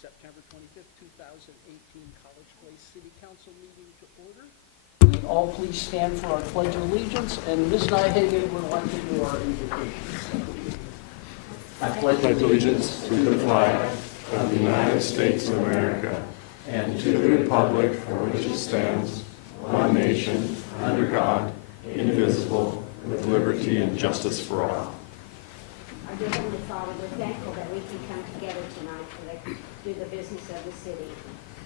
September 25th, 2018 College Place City Council meeting to order. We all please stand for our Pledge of Allegiance, and Ms. Nyhagen would like to do our invocation. I pledge allegiance to the flag of the United States of America and to the republic for which it stands, one nation, under God, indivisible, with liberty and justice for all. Our dear Heavenly Father, we're thankful that we can come together tonight to do the business of the city.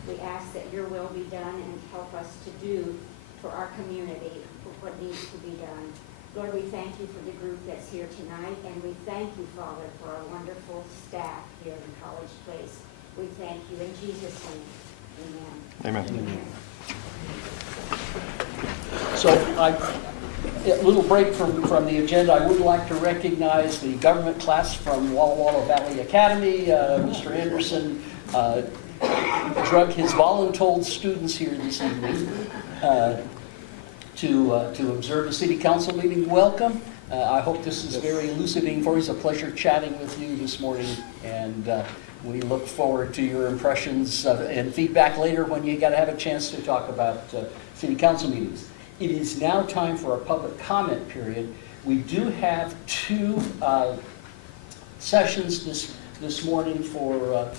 We ask that your will be done and help us to do for our community what needs to be done. Lord, we thank you for the group that's here tonight, and we thank you, Father, for our wonderful staff here in College Place. We thank you in Jesus' name. Amen. Amen. So a little break from the agenda. I would like to recognize the government class from Walla Walla Valley Academy. Mr. Anderson drug his voluntold students here this evening to observe a city council meeting. Welcome. I hope this is very elucidating for you. It's a pleasure chatting with you this morning, and we look forward to your impressions and feedback later when you got to have a chance to talk about city council meetings. It is now time for our public comment period. We do have two sessions this morning for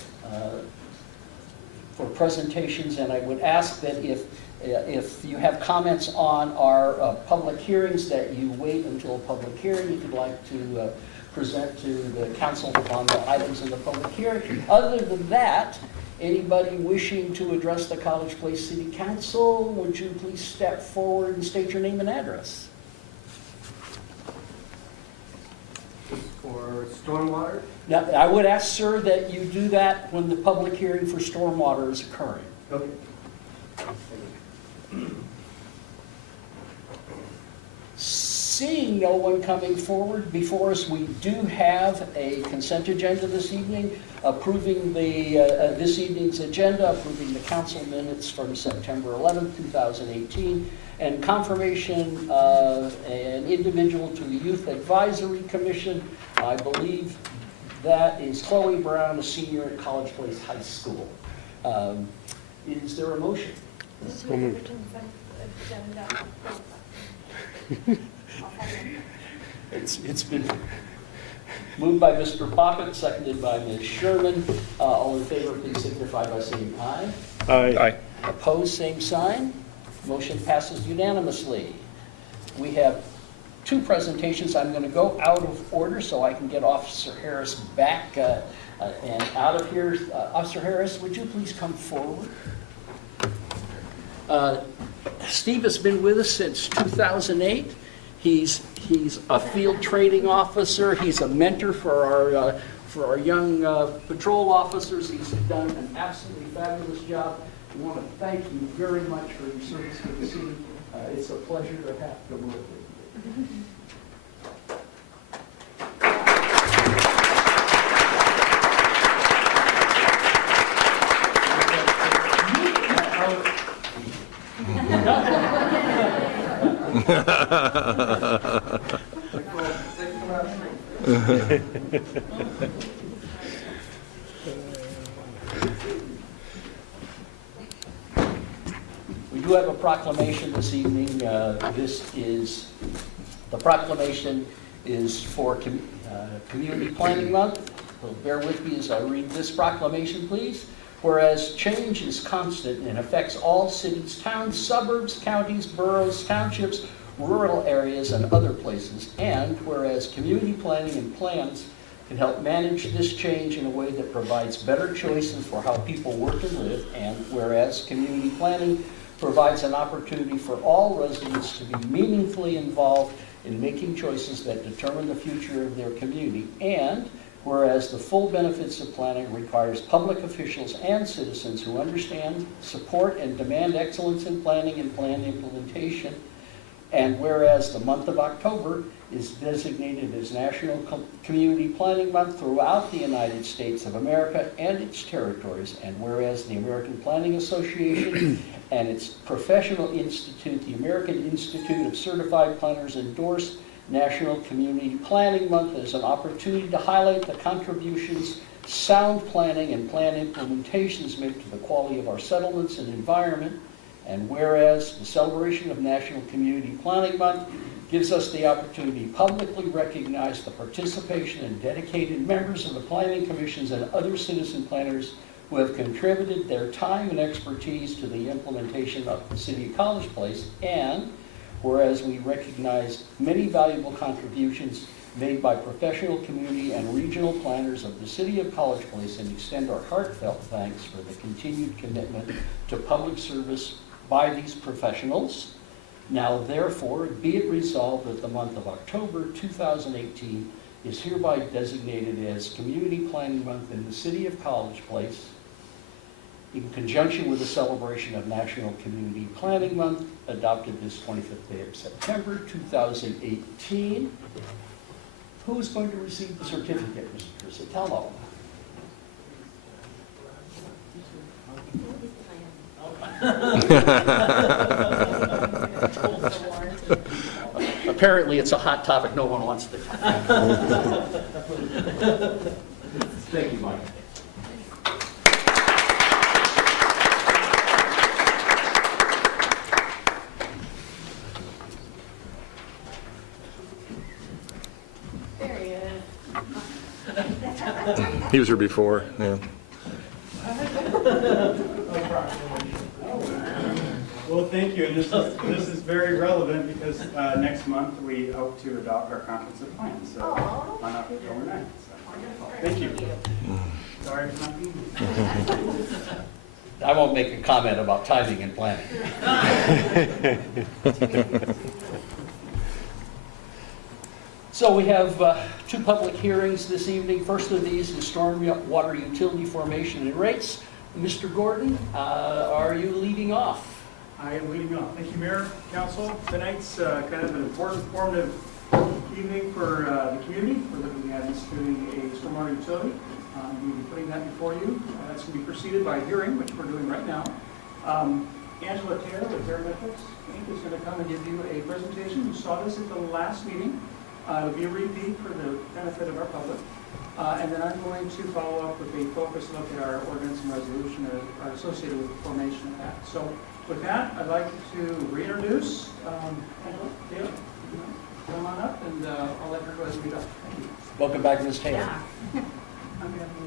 presentations, and I would ask that if you have comments on our public hearings, that you wait until public hearing if you'd like to present to the council on the items in the public hearing. Other than that, anybody wishing to address the College Place City Council, would you please step forward and state your name and address? For stormwater? Now, I would ask, sir, that you do that when the public hearing for stormwater is occurring. Okay. Seeing no one coming forward before us, we do have a consent agenda this evening, approving this evening's agenda, approving the council minutes from September 11th, 2018, and confirmation of an individual to the Youth Advisory Commission. I believe that is Chloe Brown, a senior at College Place High School. Is there a motion? So moved. It's been moved by Mr. Poppett, seconded by Ms. Sherman. All in favor, please signify by saying aye. Aye. Opposed, same sign. Motion passes unanimously. We have two presentations. I'm going to go out of order so I can get Officer Harris back and out of here. Officer Harris, would you please come forward? Steve has been with us since 2008. He's a field training officer. He's a mentor for our young patrol officers. He's done an absolutely fabulous job. We want to thank you very much for your service to the city. It's a pleasure to have to work with you. We do have a proclamation this evening. The proclamation is for Community Planning Month. So bear with me as I read this proclamation, please. Whereas change is constant and affects all cities, towns, suburbs, counties, boroughs, townships, rural areas, and other places. And whereas community planning and plans can help manage this change in a way that provides better choices for how people work and live. And whereas community planning provides an opportunity for all residents to be meaningfully involved in making choices that determine the future of their community. And whereas the full benefits of planning requires public officials and citizens who understand, support, and demand excellence in planning and plan implementation. And whereas the month of October is designated as National Community Planning Month throughout the United States of America and its territories. And whereas the American Planning Association and its professional institute, the American Institute of Certified Planners, endorse National Community Planning Month as an opportunity to highlight the contributions sound planning and plan implementations make to the quality of our settlements and environment. And whereas the celebration of National Community Planning Month gives us the opportunity to publicly recognize the participation and dedicated members of the planning commissions and other citizen planners who have contributed their time and expertise to the implementation of the City of College Place. And whereas we recognize many valuable contributions made by professional community and regional planners of the City of College Place and extend our heartfelt thanks for the continued commitment to public service by these professionals. Now therefore, be it resolved that the month of October 2018 is hereby designated as Community Planning Month in the City of College Place, in conjunction with the celebration of National Community Planning Month, adopted this 25th day of September 2018. Who's going to receive the certificate, Mr. Crisatello? Apparently, it's a hot topic no one wants to. Thank you, Mike. There he is. He was here before, yeah. Well, thank you, and this is very relevant because next month we hope to adopt our comprehensive plan, so on October 9th. So. Thank you. Sorry for not being here. I won't make a comment about timing and planning. So we have two public hearings this evening. First of these is stormwater utility formation and rates. Mr. Gordon, are you leading off? I am leading off. Thank you, Mayor, Council. Tonight's kind of an important, formative evening for the community. We're looking at instituting a stormwater utility. We'll be putting that before you. That's going to be preceded by a hearing, which we're doing right now. Angela Taylor with Barometrics Inc. is going to come and give you a presentation. You saw this at the last meeting. It'll be a repeat for the benefit of our public. And then I'm going to follow up with a focused look at our ordinance and resolution that are associated with the formation of that. So with that, I'd like to reintroduce Angela Taylor. Come on up, and I'll let her go as we go. Thank you. Welcome back, Ms. Taylor. Yeah. I'm gonna be,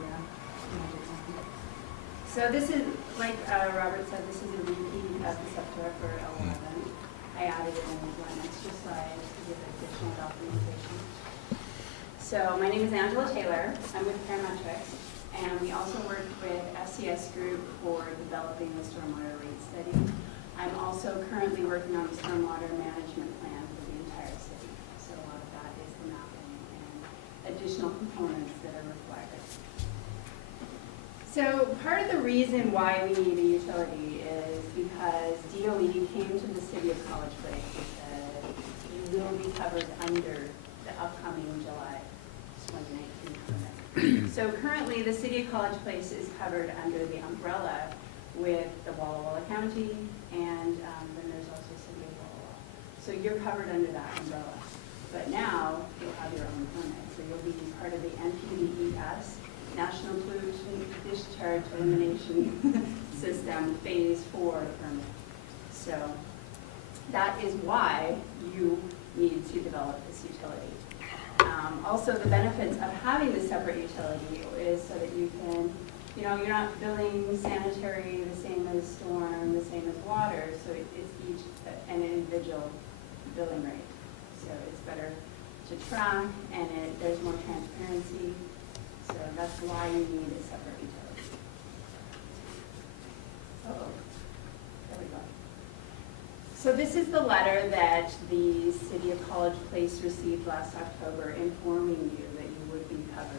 so this is, like Robert said, this is a repeat of the September 11. I added it in one extra slide to give additional documentation. So my name is Angela Taylor. I'm with Parametrics, and we also work with SCS Group for developing the stormwater rate study. I'm also currently working on the stormwater management plan for the entire city. So a lot of that is the mapping and additional components that are required. So part of the reason why we need a utility is because DOE came to the City of College Place and said you will be covered under the upcoming July 2019 permit. So currently the City of College Place is covered under the umbrella with the Walla Walla County, and then there's also City of Walla Walla. So you're covered under that umbrella. But now you'll have your own permit. So you'll be part of the NPDES, National Pollution Discharge Elimination System Phase 4 permit. So that is why you need to develop this utility. Also, the benefits of having this separate utility is so that you can, you're not billing sanitary the same as storm, the same as water, so it's each an individual billing rate. So it's better to track, and there's more transparency. So that's why you need a separate utility. There we go. So this is the letter that the City of College Place received last October informing you that you would be covered.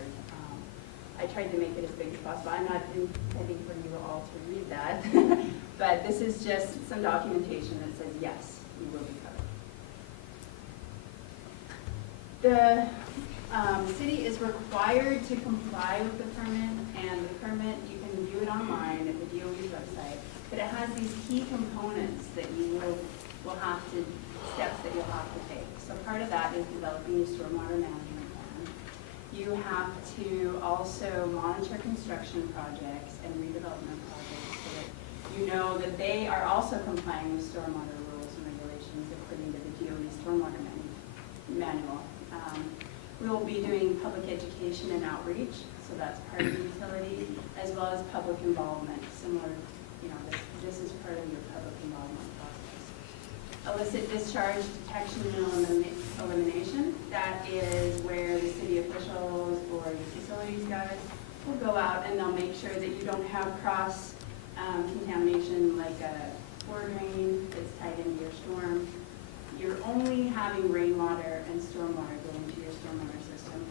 I tried to make it as big as possible. I'm not intending for you all to read that, but this is just some documentation that says, yes, you will be covered. The city is required to comply with the permit, and the permit, you can view it online at the DOE's website, but it has these key components that you will have to, steps that you'll have to take. So part of that is developing your stormwater management plan. You have to also monitor construction projects and redevelopment projects so that you know that they are also complying with stormwater rules and regulations according to the DOE stormwater manual. We will be doing public education and outreach, so that's part of the utility, as well as public involvement, similar, this is part of your public involvement process. Illicit discharge detection and elimination, that is where the city officials or the facilities guys will go out and they'll make sure that you don't have cross contamination like a floor drain that's tied into your storm. You're only having rainwater and stormwater go into your stormwater system.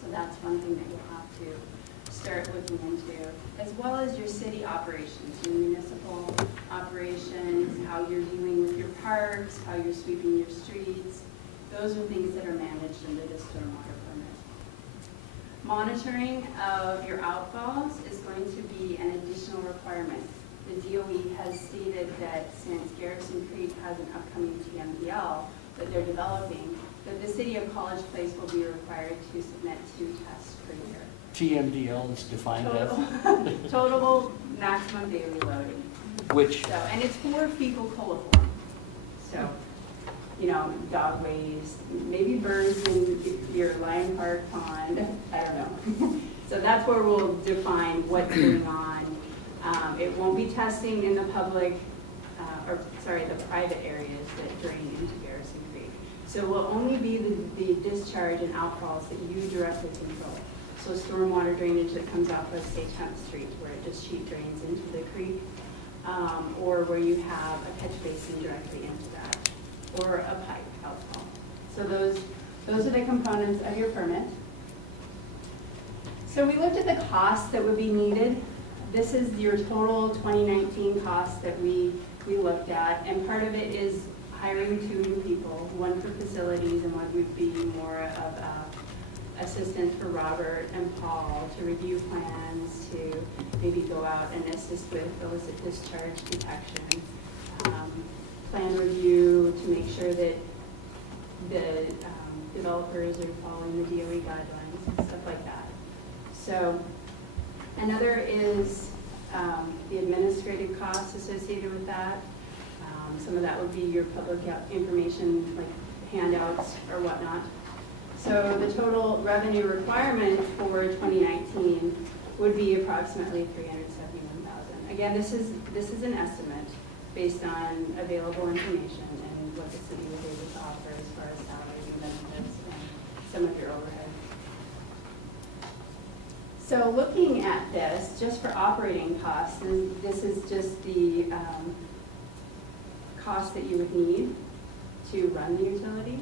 So that's one thing that you'll have to start looking into, as well as your city operations, your municipal operations, how you're dealing with your parks, how you're sweeping your streets. Those are things that are managed under the stormwater permit. Monitoring of your outfalls is going to be an additional requirement. The DOE has stated that since Garrison Creek has an upcoming TMDL that they're developing, that the city of College Place will be required to submit 2 tests per year. TMDL is defined as? Total maximum daily loading. Which? So, and it's for fecal coliform. So, dog waste, maybe birds in your Lion Park pond, I don't know. So that's where we'll define what's going on. It won't be testing in the public, the private areas that drain into Garrison Creek. So it will only be the discharge and outfalls that you directly control. So stormwater drainage that comes off of, say, 10th Street, where it just sheet drains into the creek, or where you have a catch basin directly into that, or a pipe outfall. So those are the components of your permit. So we looked at the costs that would be needed. This is your total 2019 costs that we looked at, and part of it is hiring 2 new people, one for facilities and one would be more of assistant for Robert and Paul to review plans, to maybe go out and assist with illicit discharge detection, plan review to make sure that the developers are following the DOE guidelines and stuff like that. So another is the administrative costs associated with that. Some of that would be your public information, like handouts or whatnot. So the total revenue requirement for 2019 would be approximately $371,000. Again, this is an estimate based on available information and what the city was able to offer as far as salaries and benefits and some of your overhead. So looking at this, just for operating costs, this is just the cost that you would need to run the utility.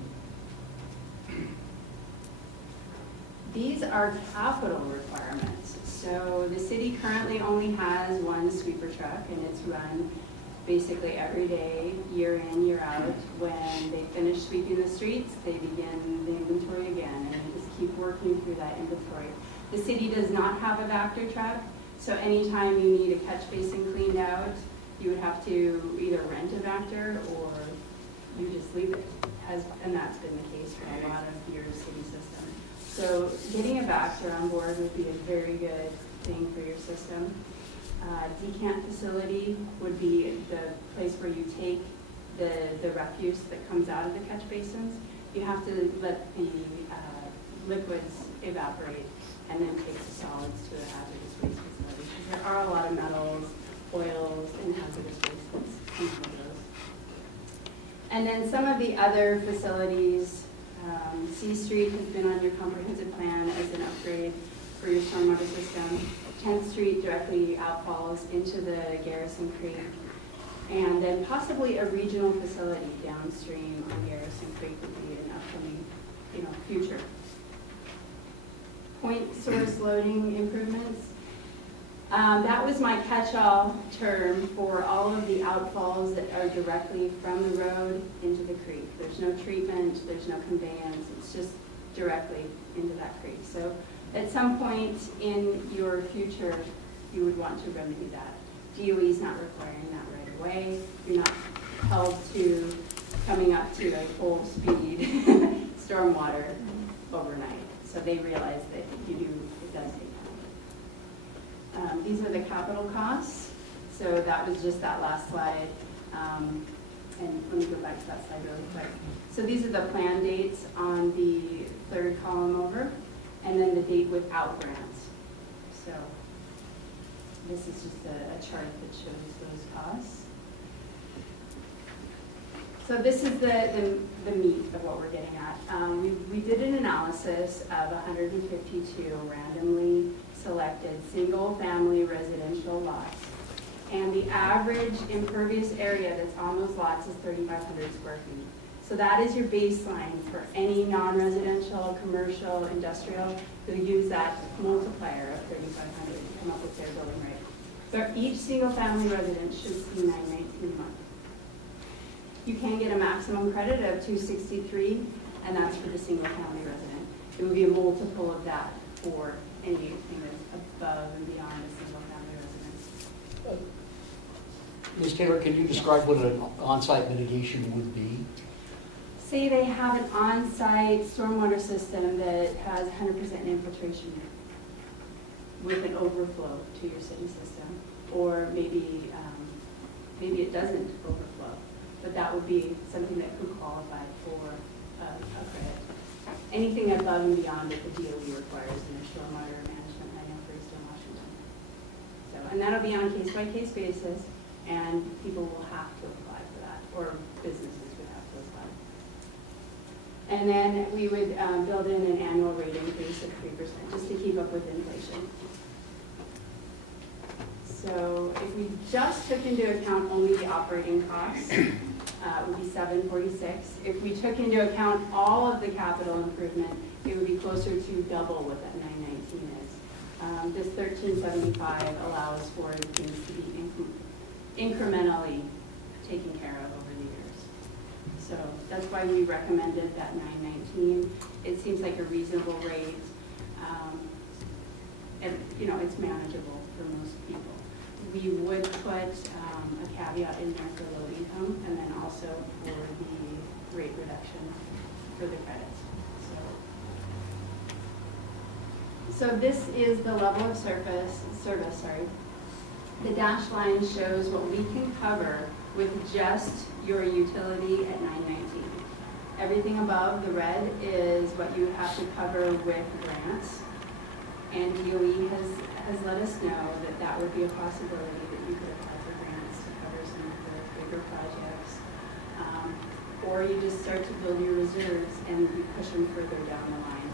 These are capital requirements. So the city currently only has 1 sweeper truck, and it's run basically every day, year in, year out. When they finish sweeping the streets, they begin the inventory again, and they just keep working through that inventory. The city does not have a Vector truck, so anytime you need a catch basin cleaned out, you would have to either rent a Vector or you just leave it, and that's been the case for a lot of your city system. So getting a Vector on board would be a very good thing for your system. Decant facility would be the place where you take the refuse that comes out of the catch basins. You have to let the liquids evaporate and then take the solids to a hazardous waste facility. Because there are a lot of metals, oils, and hazardous waste that's come from those. And then some of the other facilities, C Street has been on your comprehensive plan as an upgrade for your stormwater system. 10th Street directly outfalls into the Garrison Creek. And then possibly a regional facility downstream on Garrison Creek would be an upcoming, future. Point source loading improvements. That was my catch-all term for all of the outfalls that are directly from the road into the creek. There's no treatment, there's no conveyance, it's just directly into that creek. So at some point in your future, you would want to remedy that. DOE is not requiring that right away. You're not held to coming up to a full speed stormwater overnight. So they realize that it does take time. These are the capital costs. So that was just that last slide. And let me go back to that slide really quick. So these are the plan dates on the third column over, and then the date without grants. So this is just a chart that shows those costs. So this is the meat of what we're getting at. We did an analysis of 152 randomly selected single-family residential lots. And the average impervious area that's on those lots is 3,500 square feet. So that is your baseline for any non-residential, commercial, industrial who use that multiplier of 3,500 to come up with their building rate. So each single-family resident should see $919 a month. You can get a maximum credit of $263, and that's for the single-family resident. It would be a multiple of that for anything that's above and beyond a single-family residence. Ms. Taylor, can you describe what an on-site mitigation would be? Say they have an on-site stormwater system that has 100% infiltration with an overflow to your city system, or maybe it doesn't overflow, but that would be something that could qualify for a credit. Anything above and beyond what the DOE requires in their stormwater management manual for Eastern Washington. So, and that'll be on a case-by-case basis, and people will have to apply for that, or businesses would have to apply. And then we would build in an annual rate increase of 3% just to keep up with inflation. So if we just took into account only the operating costs, it would be $746. If we took into account all of the capital improvement, it would be closer to double what that $919 is. This $1375 allows for things to be incrementally taken care of over the years. So that's why we recommended that $919. It seems like a reasonable rate, and it's manageable for most people. We would put a caveat in there for low income, and then also for the rate reduction for the credits. So this is the level of service. The dashed line shows what we can cover with just your utility at $919. Everything above the red is what you have to cover with grants. And DOE has let us know that that would be a possibility, that you could apply for grants to cover some of the bigger projects. Or you just start to build your reserves and you push them further down the line.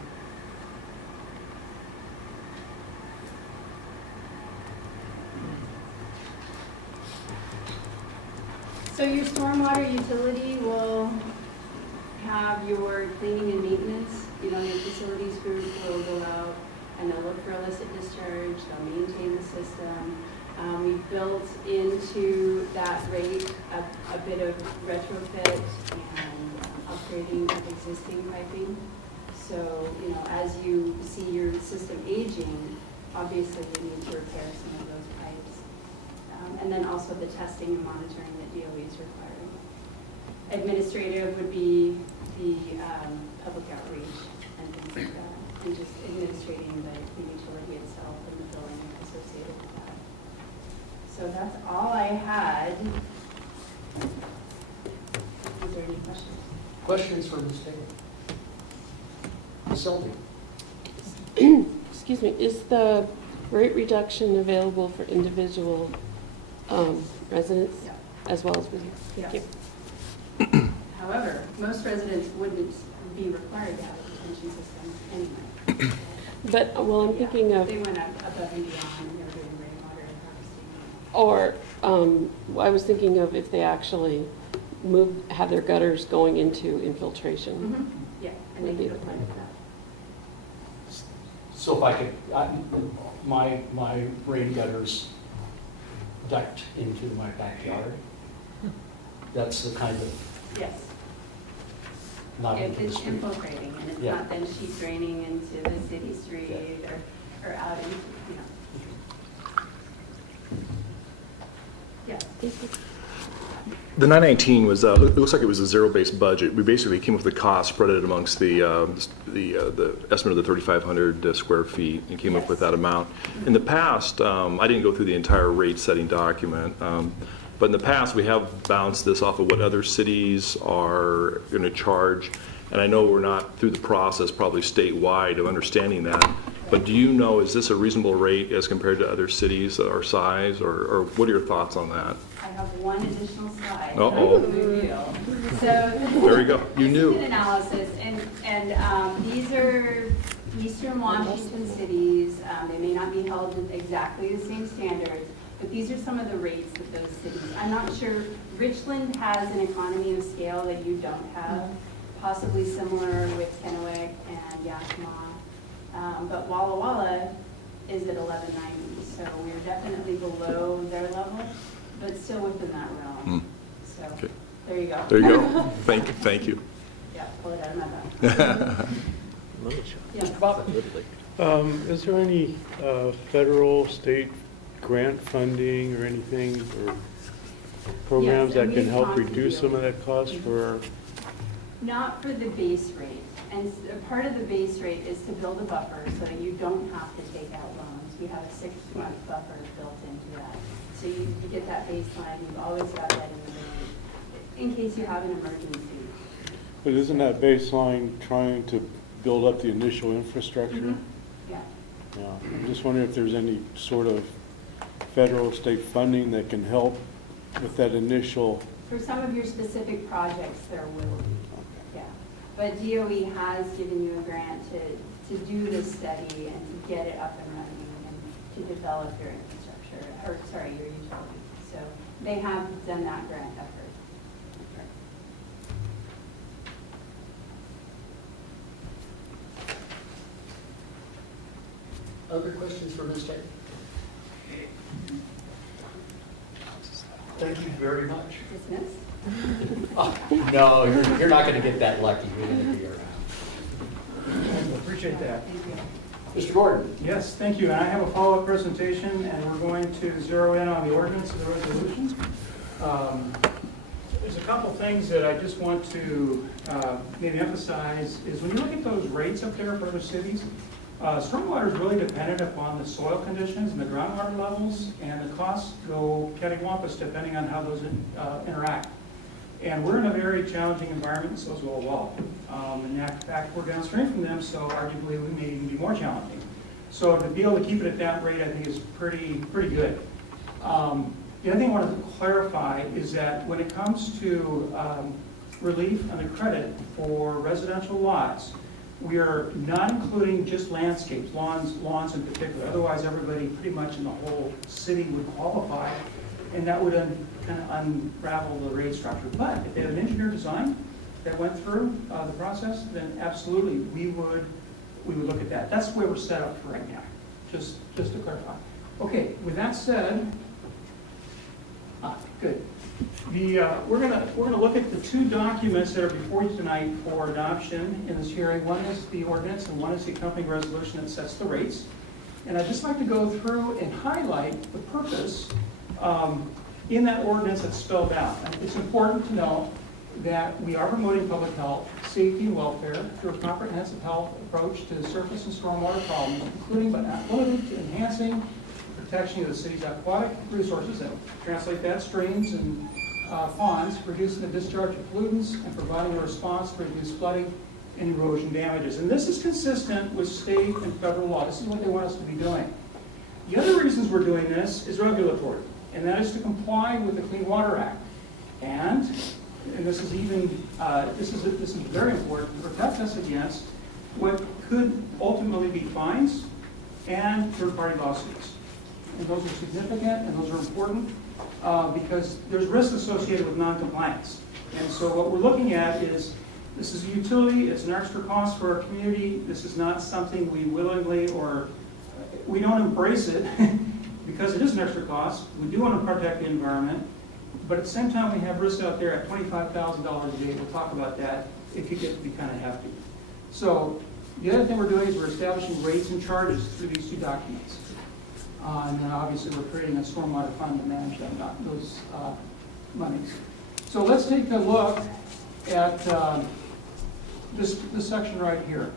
So your stormwater utility will have your cleaning and maintenance. Your facilities group will go out and they'll look for illicit discharge, they'll maintain the system. We've built into that rate a bit of retrofit and upgrading of existing piping. So, as you see your system aging, obviously you need to repair some of those pipes. And then also the testing and monitoring that DOE is requiring. Administrative would be the public outreach and things like that. And just administrating the utility itself and the billing associated with that. So that's all I had. Is there any questions? Questions for Ms. Taylor? Ms. Selby? Excuse me, is the rate reduction available for individual residents Yeah. as well as business? Thank you. However, most residents wouldn't be required to have a detention system anyway. But, I'm thinking of, They went above and beyond, and they were doing rainwater and harvesting. or I was thinking of if they actually have their gutters going into infiltration. Yeah, and they could apply for that. So if I could, my rain gutters duct into my backyard. That's the kind of, Yes. not into the It's street. infiltrating, and it's Yeah. not then sheet draining into the city street or out into, Yeah. Thank you. The 919 was, it looks like it was a zero-based budget. We basically came up with the cost, spread it amongst the estimate of the 3,500 square feet, and came up with that amount. In the past, I didn't go through the entire rate-setting document, but in the past, we have bounced this off of what other cities are going to charge. And I know we're not through the process, probably statewide, of understanding that. But do you know, is this a reasonable rate as compared to other cities our size, or what are your thoughts on that? I have one additional slide. Uh-oh. That I will reveal. So There you go. You this knew. is an analysis, and these are Eastern Washington cities. They may not be held to exactly the same standards, but these are some of the rates that those cities. I'm not sure. Richland has an economy of scale that you don't have, possibly similar with Kennewick and Yakima. But Walla Walla is at 1190, so we're definitely below their level, but still within that realm. So Okay. there you go. There you go. Thank you. Yeah, pull it out of my mouth. Yeah. Mr. Bobbitt? Is there any federal, state grant funding or anything, or programs Yes, and that can we've help talked to reduce some of DOE. that cost for? Not for the base rate. And part of the base rate is to build a buffer so that you don't have to take out loans. We have a 6-month buffer built into that. So you get that baseline, you've always got that in the rate in case you have an emergency. But isn't that baseline trying to build up the initial infrastructure? Yeah. Yeah, I'm just wondering if there's any sort of federal, state funding that can help with that initial. For some of your specific projects, there will be. Yeah. But DOE has given you a grant to do this study and to get it up and running and to develop your infrastructure, or sorry, your utility. So they have done that grant effort. Other questions for Ms. Taylor? Thank you very much. Dismiss? Oh, no, you're not going to get that lucky. You're going to be around. Appreciate that. Thank you. Mr. Gordon? Yes, thank you. And I have a follow-up presentation, and we're going to zero in on the ordinance and the resolutions. There's a couple things that I just want to maybe emphasize is when you look at those rates up there for other cities, stormwater is really dependent upon the soil conditions and the groundwater levels, and the costs go cattywampus depending on how those interact. And we're in a very challenging environment, so is Walla. In fact, we're downstream from them, so arguably we may even be more challenging. So to be able to keep it at that rate, I think is pretty good. The other thing I wanted to clarify is that when it comes to relief and the credit for residential lots, we are not including just landscapes, lawns in particular. Otherwise, everybody pretty much in the whole city would qualify, and that would kind of unravel the rate structure. But if they have an engineer design that went through the process, then absolutely we would look at that. That's the way we're set up for right now, just to clarify. Okay, with that said, good. We're gonna look at the two documents that are before you tonight for adoption in this hearing. One is the ordinance and one is the accompanying resolution that sets the rates. And I'd just like to go through and highlight the purpose in that ordinance that's spelled out. And it's important to know that we are promoting public health, safety, and welfare through a comprehensive health approach to the surface and stormwater problems, including but not limited to enhancing protection of the city's aquatic resources, and translate that streams and ponds, reducing the discharge of pollutants, and providing a response to reduce flooding and erosion damages. And this is consistent with state and federal law. This is what they want us to be doing. The other reasons we're doing this is regulatory, and that is to comply with the Clean Water Act. And this is even this is very important to protect us against what could ultimately be fines and third-party lawsuits. And those are significant and those are important because there's risk associated with non-compliance. And so what we're looking at is this is a utility, it's an extra cost for our community. This is not something we willingly or we don't embrace it because it is an extra cost. We do want to protect the environment, but at the same time we have risks out there at $25,000 a day. We'll talk about that if you get to be kind of hefty. So the other thing we're doing is we're establishing rates and charges through these two documents. And then obviously we're creating a stormwater fund to manage those monies. So let's take a look at this section right here.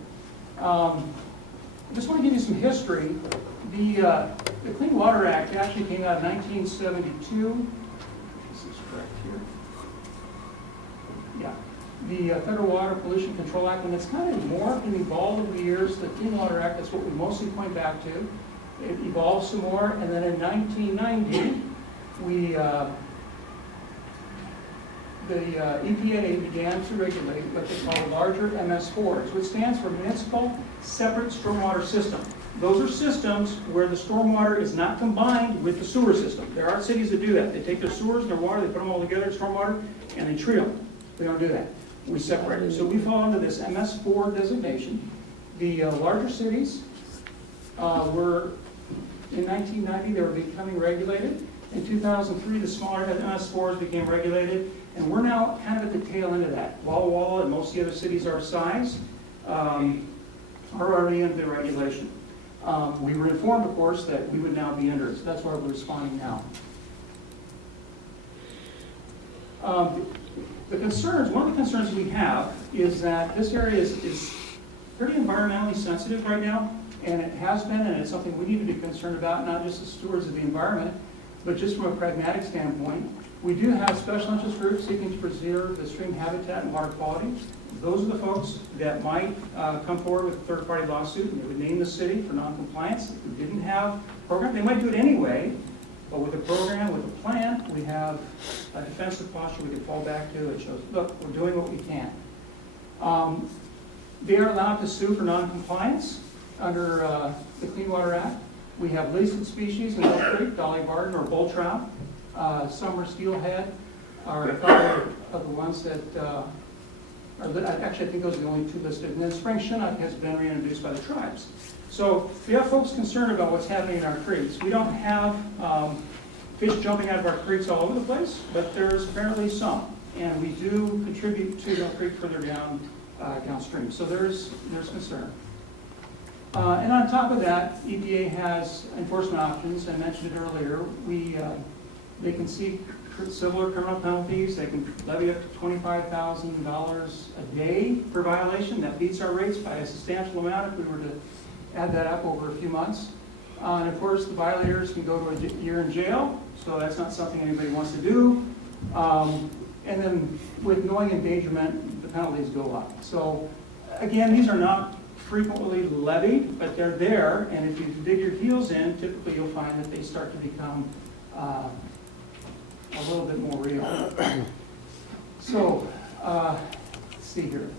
I just want to give you some history. The Clean Water Act actually came out in 1972. This is correct here. Yeah. The Federal Water Pollution Control Act, and it's kind of morphed and evolved over the years. The Clean Water Act, that's what we mostly point back to. It evolved some more, and then in 1990, the EPA began to regulate what they call larger MS4s, which stands for Municipal Separate Stormwater System. Those are systems where the stormwater is not combined with the sewer system. There are cities that do that. They take their sewers and their water, they put them all together, stormwater, and they treat them. We don't do that. We separate it. So we fall under this MS4 designation. The larger cities were, in 1990, they were becoming regulated. In 2003, the smaller MS4s became regulated. And we're now kind of at the tail end of that. Walla Walla and most of the other cities our size are already under the regulation. We were informed, of course, that we would now be under it, so that's why we're responding now. The concerns, one of the concerns we have is that this area is pretty environmentally sensitive right now, and it has been, and it's something we need to be concerned about, not just as stewards of the environment, but just from a pragmatic standpoint. We do have special interest groups seeking to preserve the stream habitat and water quality. Those are the folks that might come forward with a third-party lawsuit, and they would name the city for noncompliance. If we didn't have a program, they might do it anyway, but with a program, with a plan, we have a defensive posture we can fall back to. It shows, look, we're doing what we can. They are allowed to sue for noncompliance under the Clean Water Act. We have listed species in Elk Creek, Dolly Varden, or bull trout. Summer steelhead are a couple of the ones that actually I think those are the only two listed. And then spring chinook has been reintroduced by the tribes. So we have folks concerned about what's happening in our creeks. We don't have fish jumping out of our creeks all over the place, but there's apparently some. And we do contribute to the creek further downstream. So there's concern. And on top of that, EPA has enforcement options. I mentioned it earlier. They can seek civil or criminal penalties. They can levy up to $25,000 a day per violation. That beats our rates by a substantial amount if we were to add that up over a few months. And of course, the violators can go to a year in jail, so that's not something anybody wants to do. And then with knowing endangerment, the penalties go up. So again, these are not frequently levied, but they're there, and if you dig your heels in, typically you'll find that they start to become a little bit more real. So, let's see here.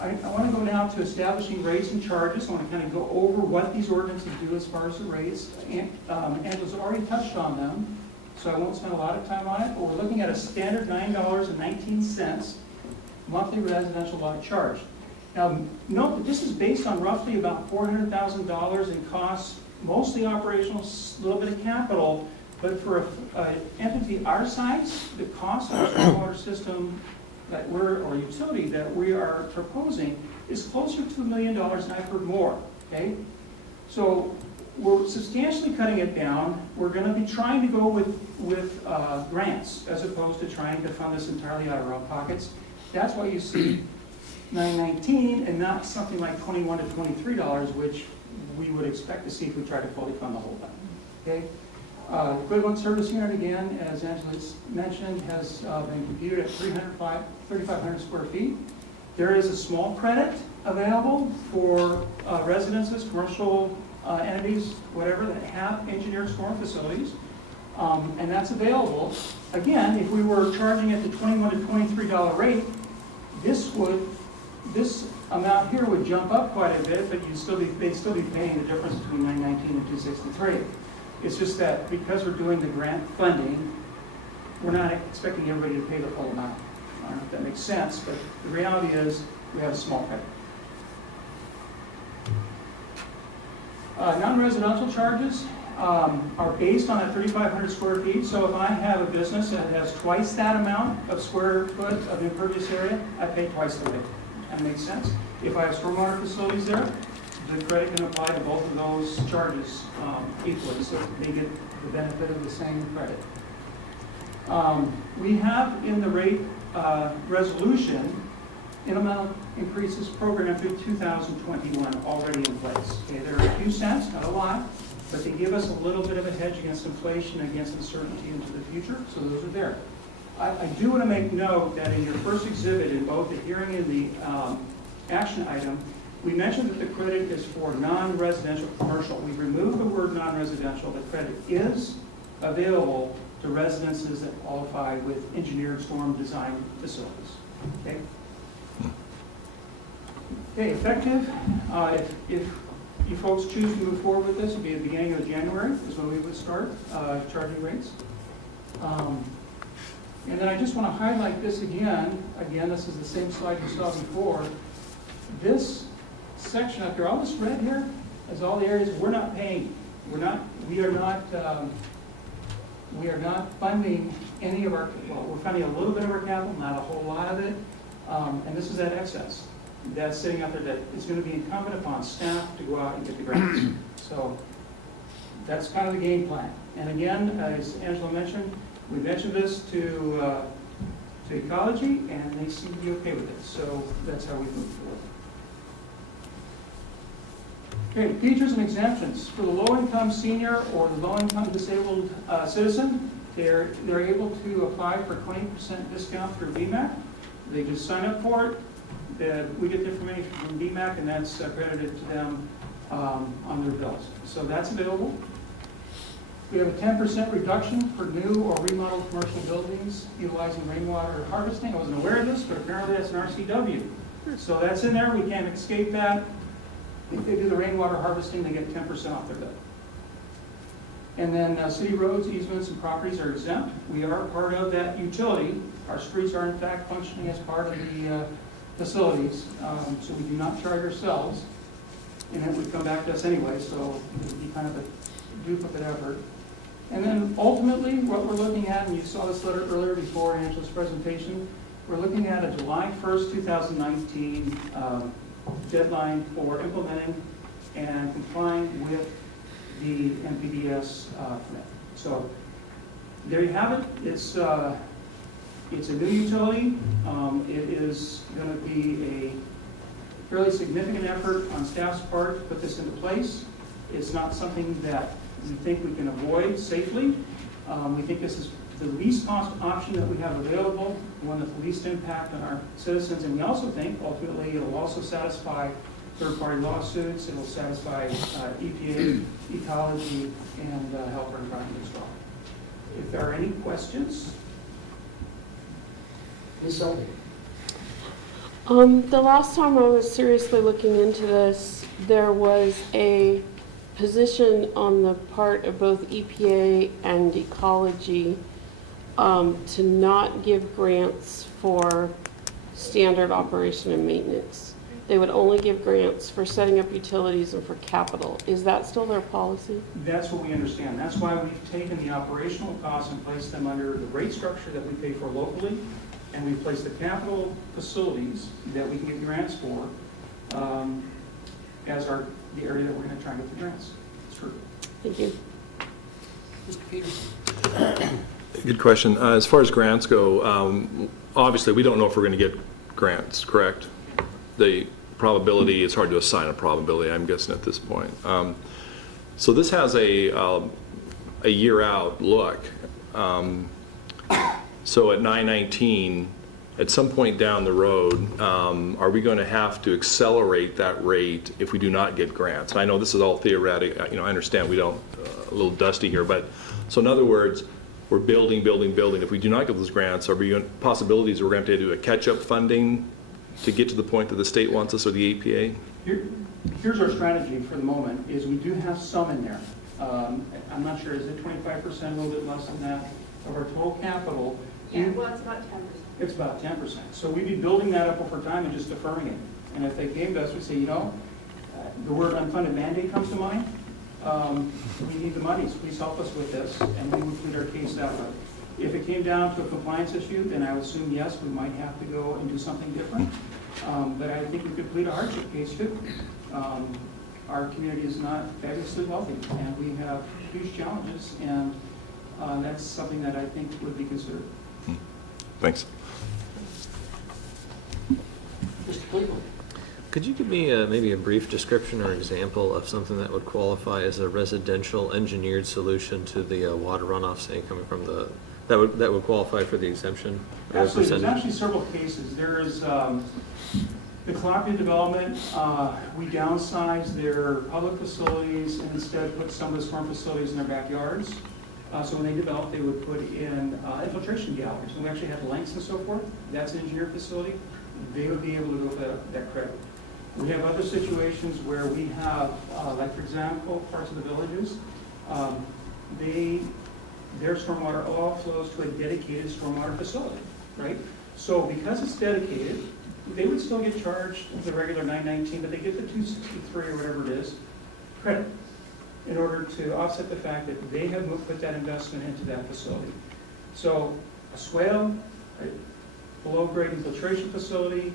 I want to go now to establishing rates and charges. I want to kind of go over what these ordinances do as far as the rates. Angela's already touched on them, so I won't spend a lot of time on it, but we're looking at a standard $9.19 monthly residential water charge. Now, note that this is based on roughly about $400,000 in costs, mostly operational, a little bit of capital, but for an entity our size, the cost of our stormwater system that or utility that we are proposing is closer to $1 million, and I've heard more, okay? So we're substantially cutting it down. We're going to be trying to go with grants as opposed to trying to fund this entirely out of our own pockets. That's why you see $9.19 and not something like $21 to $23, which we would expect to see if we try to fully fund the whole thing. Okay? Equivalent service unit, again, as Angela mentioned, has been computed at 3,500 square feet. There is a small credit available for residences, commercial entities, whatever, that have engineered storm facilities. And that's available. Again, if we were charging at the $21 to $23 rate, this amount here would jump up quite a bit, but they'd still be paying the difference between $9.19 and $263. It's just that because we're doing the grant funding, we're not expecting everybody to pay the full amount. I don't know if that makes sense, but the reality is we have a small credit. Non-residential charges are based on that 3,500 square feet. So if I have a business that has twice that amount of square foot of impervious area, I pay twice the rate. That makes sense. If I have stormwater facilities there, the credit can apply to both of those charges equally, so they get the benefit of the same credit. We have in the rate resolution, in amount increases program through 2021 already in place. Okay, there are a few cents, not a lot, but they give us a little bit of a hedge against inflation, against uncertainty into the future, so those are there. I do want to make note that in your first exhibit, in both the hearing and the action item, we mentioned that the credit is for non-residential commercial. We removed the word non-residential. The credit is available to residences that qualify with engineered storm design facilities. Okay? Okay, effective. If you folks choose to move forward with this, it'll be at the beginning of January is when we would start charging rates. And then I just want to highlight this again. Again, this is the same slide you saw before. This section up here, all this red here, is all the areas we're not paying. We are not funding any of our, well, we're funding a little bit of our capital, not a whole lot of it. And this is that excess that's sitting out there that is going to be incumbent upon staff to go out and get the grants. So that's kind of the game plan. And again, as Angela mentioned, we mentioned this to ecology, and they seem to be okay with it. So that's how we move forward. Okay, features and exemptions. For the low-income senior or the low-income disabled citizen, they're able to apply for 20% discount through BMAC. They just sign up for it. We get the information from BMAC, and that's credited to them on their bills. So that's available. We have a 10% reduction for new or remodeled commercial buildings utilizing rainwater harvesting. I wasn't aware of this, but apparently that's an RCW. So that's in there. We can't escape that. If they do the rainwater harvesting, they get 10% off their bill. And then city roads, easements, and properties are exempt. We are part of that utility. Our streets are in fact functioning as part of the facilities, so we do not charge ourselves. And it would come back to us anyway, so it would be kind of a duplicate effort. And then ultimately, what we're looking at, and you saw this letter earlier before Angela's presentation, we're looking at a July 1st, 2019 deadline for implementing and complying with the NPDS permit. So there you have it. It's a new utility. It is going to be a fairly significant effort on staff's part to put this into place. It's not something that we think we can avoid safely. We think this is the least cost option that we have available, one with the least impact on our citizens, and we also think ultimately it will also satisfy third-party lawsuits, it will satisfy EPA, ecology, and help our environment as well. If there are any questions? Ms. Selby? The last time I was seriously looking into this, there was a position on the part of both EPA and ecology to not give grants for standard operation and maintenance. They would only give grants for setting up utilities and for capital. Is that still their policy? That's what we understand. That's why we've taken the operational costs and placed them under the rate structure that we pay for locally, and we've placed the capital facilities that we can get grants for as the area that we're going to try to get the grants. It's true. Thank you. Mr. Peterson? Good question. As far as grants go, obviously we don't know if we're going to get grants, correct? The probability, it's hard to assign a probability, I'm guessing at this point. So this has a year out look. So at 919, at some point down the road, are we going to have to accelerate that rate if we do not get grants? And I know this is all theoretic. I understand we don't, a little dusty here, but so in other words, we're building. If we do not get those grants, are we possibilities we're going to have to do a catch-up funding to get to the point that the state wants us or the EPA? Here's our strategy for the moment, is we do have some in there. I'm not sure, is it 25%, a little bit less than that, of our total capital? Yeah, well, it's about 10%. It's about 10%. So we'd be building that up over time and just deferring it. And if they came to us, we'd say, the word unfunded mandate comes to mind. We need the monies. Please help us with this, and we would plead our case that way. If it came down to a compliance issue, then I would assume, yes, we might have to go and do something different. But I think we could plead a hardship case too. Our community is not fabulously wealthy, and we have huge challenges, and that's something that I think would be considered. Thanks. Mr. Cleveland? Could you give me maybe a brief description or example of something that would qualify as a residential engineered solution to the water runoff, say, coming from that would qualify for the exemption? Or Absolutely, there's percentage? actually several cases. There is the Columbia development, we downsized their public facilities and instead put some of the storm facilities in their backyards. So when they developed, they would put in infiltration galleries, and we actually had lengths and so forth. That's an engineered facility. They would be able to go for that credit. We have other situations where we have, like for example, parts of the villages, their stormwater all flows to a dedicated stormwater facility, right? So because it's dedicated, they would still get charged the regular $9.19, but they get the $2.63 or whatever it is credit in order to offset the fact that they have put that investment into that facility. So a swale, a below-grade infiltration facility,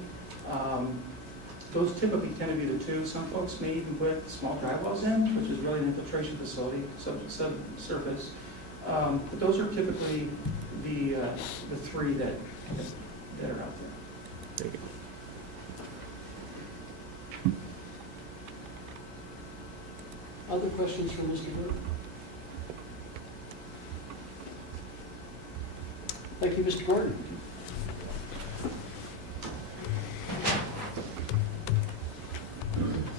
those typically tend to be the two. Some folks may even put small dry wells in, which is really an infiltration facility, subsurface. But those are typically the three that are out there. Thank you. Other questions for Mr. Burke? Thank you, Mr. Gordon.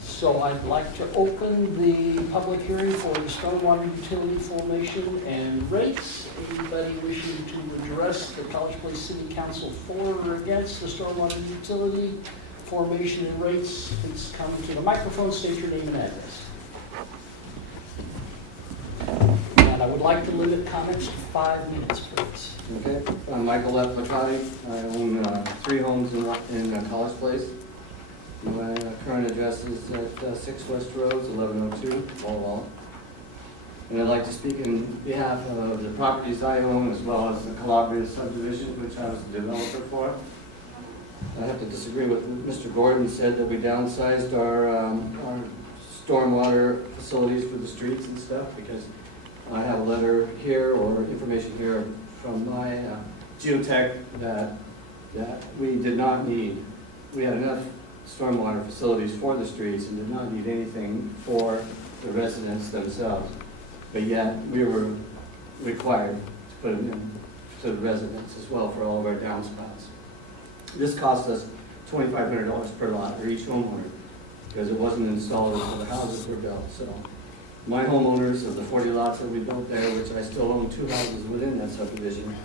So I'd like to open the public hearing for the stormwater utility formation and rates. Anybody wishing to address the College Place City Council for or against the stormwater utility formation and rates, please come to the microphone, state your name and address. And I would like to limit comments to 5 minutes, please. Okay, I'm Michael F. McCarty. I own 3 homes in College Place. My current address is at 6 West Roads, 1102, Wall. And I'd like to speak in behalf of the properties I own as well as the Calabria subdivision, which I was the developer for. I have to disagree with what Mr. Gordon said that we downsized our stormwater facilities for the streets and stuff, because I have a letter here or information here from my geotech that we did not need. We had enough stormwater facilities for the streets and did not need anything for the residents themselves. But yet we were required to put them in to the residents as well for all of our downspouts. This cost us $2,500 per lot for each homeowner because it wasn't installed until the houses were built. So my homeowners of the 40 lots that we built there, which I still own 2 houses within that subdivision,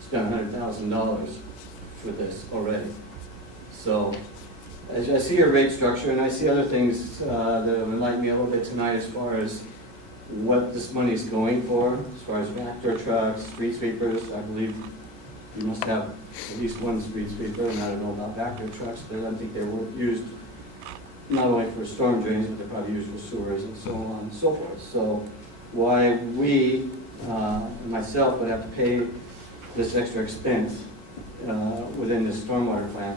spent $100,000 for this already. So as I see your rate structure, and I see other things that have enlightened me a little bit tonight as far as what this money is going for, as far as tractor trucks, street sweepers. I believe you must have at least one street sweeper, and I don't know about tractor trucks, but I think they were used not only for storm drains, but they're probably used for sewers and so on and so forth. So why we, myself, would have to pay this extra expense within this stormwater plan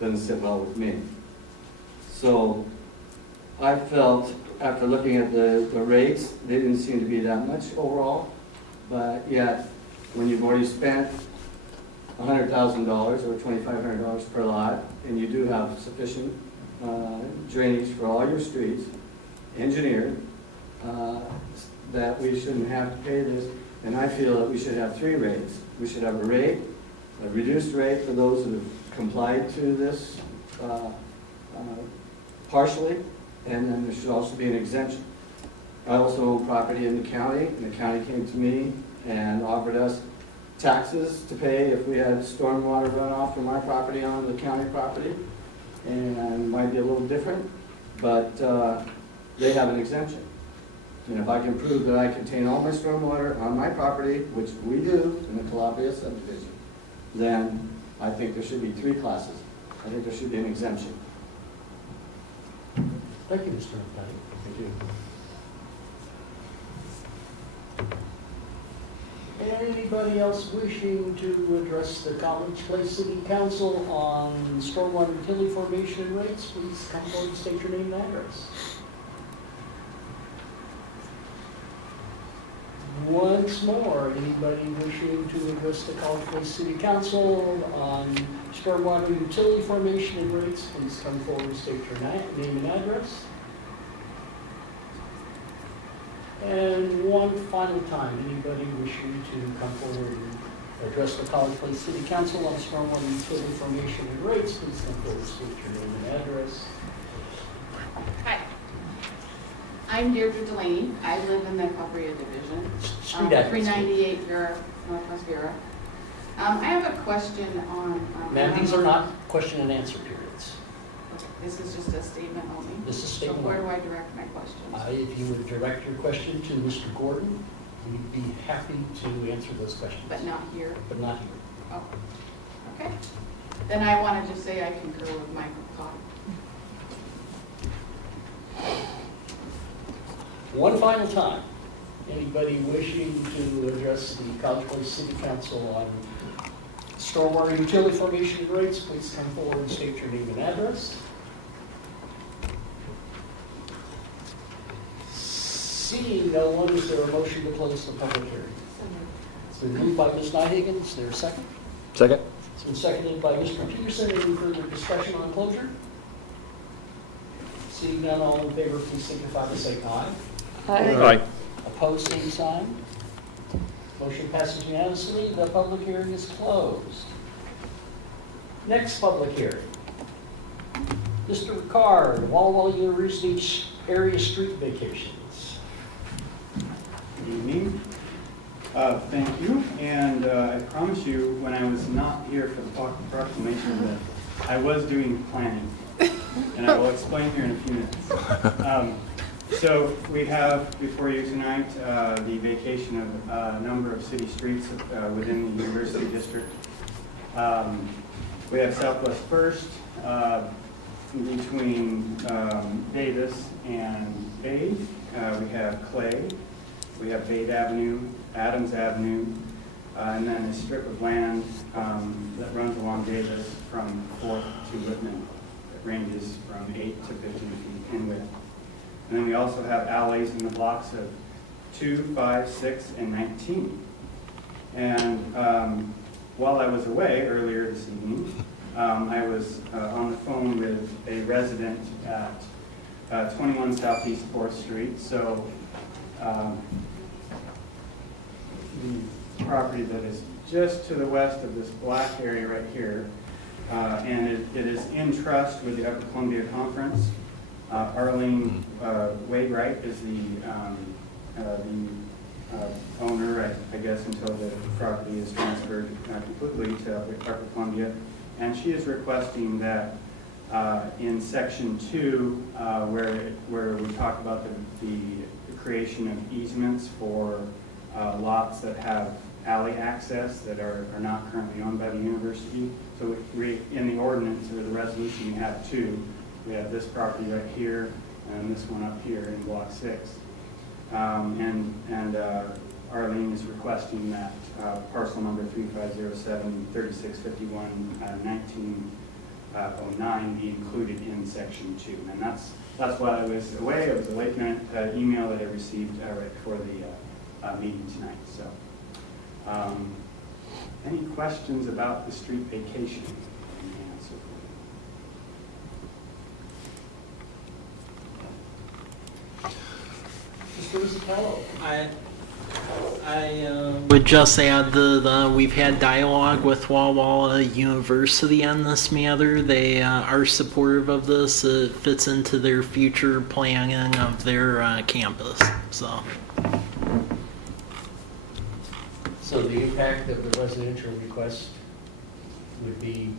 doesn't sit well with me. So I felt, after looking at the rates, they didn't seem to be that much overall, but yet when you've already spent $100,000 or $2,500 per lot, and you do have sufficient drainage for all your streets, engineered, that we shouldn't have to pay this. And I feel that we should have 3 rates. We should have a reduced rate for those that have complied to this partially, and then there should also be an exemption. I also own property in the county, and the county came to me and offered us taxes to pay if we had stormwater runoff from our property onto the county property, and it might be a little different, but they have an exemption. And if I can prove that I contain all my stormwater on my property, which we do in the Calabria subdivision, then I think there should be 3 classes. I think there should be an exemption. Thank you, Mr. McCarty. Thank you. Anybody else wishing to address the College Place City Council on stormwater utility formation rates, please come forward and state your name and address. One once more, anybody wishing to address the College Place City Council on stormwater utility formation and rates, please come forward and state your name and address. And one final time, anybody wishing to come forward and address the College Place City Council on stormwater utility formation and rates, please come forward and state your name and address. Hi, I'm Deirdre Delaney. I live in the Calabria Division. Street address. 398 Vera, Northwest Vera. I have a question on. Ma'am, these are not question and answer periods. Okay, this is just a statement only. This is So statement where do only. I direct my questions? If you would direct your question to Mr. Gordon, we'd be happy to answer those questions. But not here? But not here. Oh, okay. Then I want to just say I concur with Michael Cobb. One final time, anybody wishing to address the College Place City Council on stormwater utility formation and rates, please come forward and state your name and address. Seeing no one, is there a motion to close the public hearing? It's been moved by Ms. Nyhagen. Is there a second? Second? It's been seconded by Mr. Peterson. Any further discussion on closure? Seeing none, all in favor, please signify by saying aye. Aye. Opposed, same sign. Motion passes unanimously. The public hearing is closed. Next public hearing. Mr. Ricard, Walla Walla University area street vacations. Good evening. Thank you, and I promise you, when I was not here for the proclamation, that I was doing planning, and I will explain here in a few minutes. So we have before you tonight the vacation of a number of city streets within the University District. We have Southwest First between Davis and Bay. We have Clay. We have Bade Avenue, Adams Avenue, and then a strip of land that runs along Davis from 4th to Whitman. It ranges from 8 to 15 feet in width. And then we also have alleys in the blocks of 2, 5, 6, and 19. And while I was away earlier this evening, I was on the phone with a resident at 21 Southeast 4th Street. So the property that is just to the west of this black area right here, and it is in trust with the Upper Columbia Conference. Arlene Wainwright is the owner, I guess, until the property is transferred completely to Upper Columbia, and she is requesting that in Section 2, where we talk about the creation of easements for lots that have alley access that are not currently owned by the university. So in the ordinance or the resolution, we have two. We have this property right here and this one up here in Block 6. And Arlene is requesting that parcel number 3507-3651-1909 be included in Section 2. And that's why I was away. It was a late minute email that I received right before the meeting tonight. So, any questions about the street vacation? Mr. Isabello. I would just add that we've had dialogue with Walla Walla University on this matter. They are supportive of this. It fits into their future planning of their campus. So The impact of the residential request would be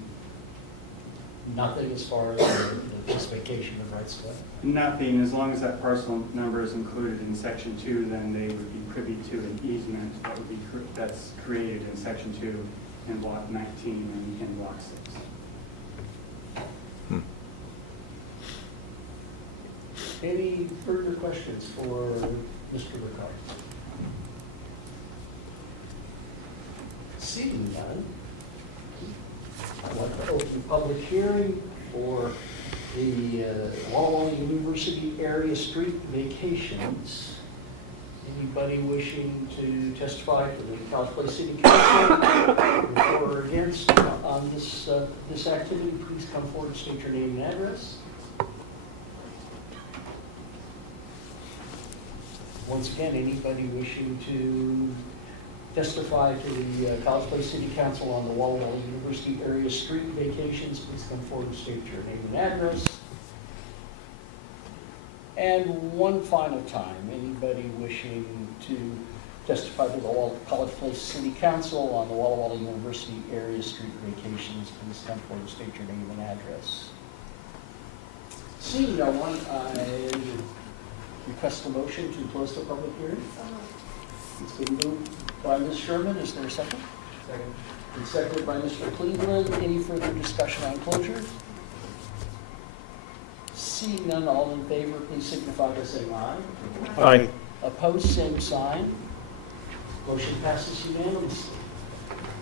nothing as far as the justification of rights of way? Nothing, as long as that parcel number is included in Section 2, then they would be privy to an easement that would be that's created in Section 2 in Block 19 and in Block 6. Any further questions for Mr. Ricard? Seeing none, I'd like to open the public hearing for the Walla Walla University area street vacations. Anybody wishing to testify for the College Place City Council for or against on this activity, please come forward and state your name and address. Once again, anybody wishing to testify to the College Place City Council on the Walla Walla University area street vacations, please come forward and state your name and address. And one final time, anybody wishing to testify to the College Place City Council on the Walla Walla University area street vacations, please come forward and state your name and address. Seeing no one, I request a motion to close the public hearing. It's been moved by Ms. Sherman. Is there a second? Second. And seconded by Mr. Cleveland. Any further discussion on closure? Seeing none, all in favor, please signify by saying aye. Aye. Opposed, same sign. Motion passes unanimously.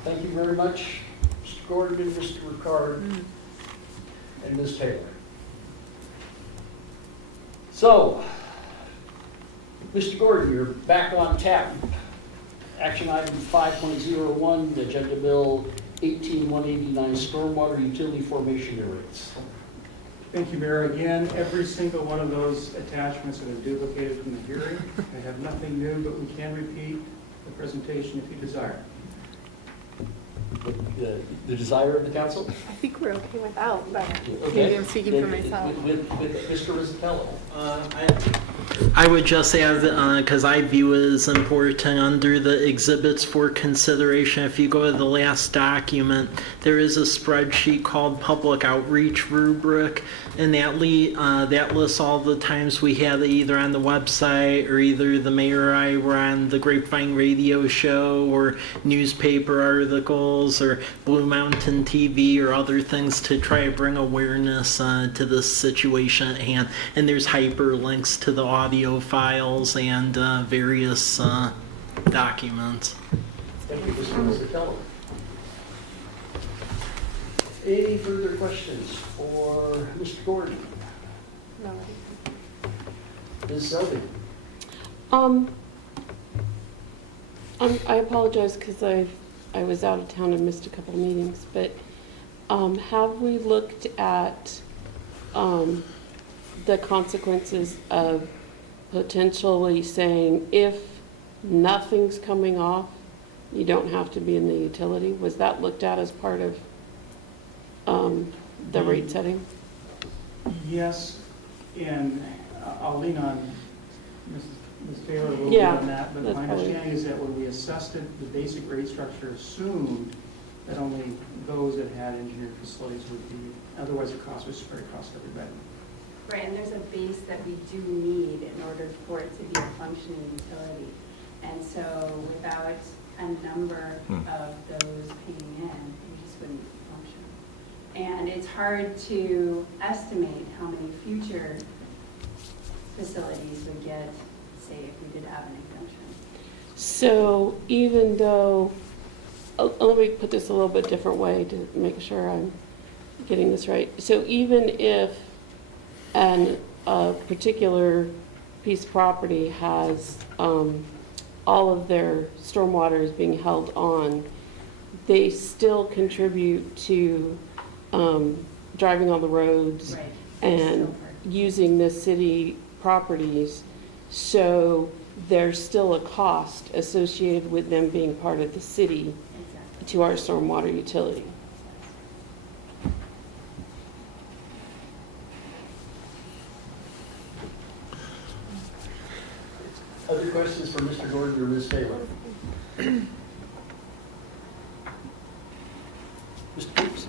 Thank you very much, Mr. Gordon, Mr. Ricard, and Ms. Taylor. So, Mr. Gordon, you're back on tap. Action item 5.01, Agenda Bill 18189, Stormwater Utility Formation Rates. Thank you, Mayor. Again, every single one of those attachments that are duplicated from the hearing. I have nothing new, but we can repeat the presentation if you desire. The desire of the council? I think we're okay without, but Okay. maybe I'm speaking for Then myself. With Mr. Rizzatello. I would just add, because I view it as important under the exhibits for consideration, if you go to the last document, there is a spreadsheet called Public Outreach Rubric, and that lists all the times we had it either on the website or either the mayor or I were on the Grapevine radio show or newspaper articles or Blue Mountain TV or other things to try to bring awareness to this situation at hand. And there's hyperlinks to the audio files and various documents. Thank you, Mr. Rizzatello. Any further questions for Mr. Gordon? No. Ms. Selby? I apologize because I was out of town and missed a couple of meetings, but have we looked at the consequences of potentially saying if nothing's coming off, you don't have to be in the utility? Was that looked at as part of the rate setting? Yes, and I'll lean on Ms. Taylor a little bit Yeah, on that, but that's my probably- understanding is that when we assessed it, the basic rate structure assumed that only those that had engineered facilities would be, otherwise the cost was spread across everybody. Right, and there's a base that we do need in order for it to be a functioning utility. And so without a number of those paying in, we just wouldn't function. And it's hard to estimate how many future facilities would get, say, if we did have an exemption. So even though, let me put this a little bit different way to make sure I'm getting this right. So even if a particular piece of property has all of their stormwater is being held on, they still contribute to driving on the roads Right. and using the city properties. So there's still a cost associated with them being part of the city Exactly. to our stormwater utility. Other questions for Mr. Gordon or Ms. Taylor? Mr. Coops?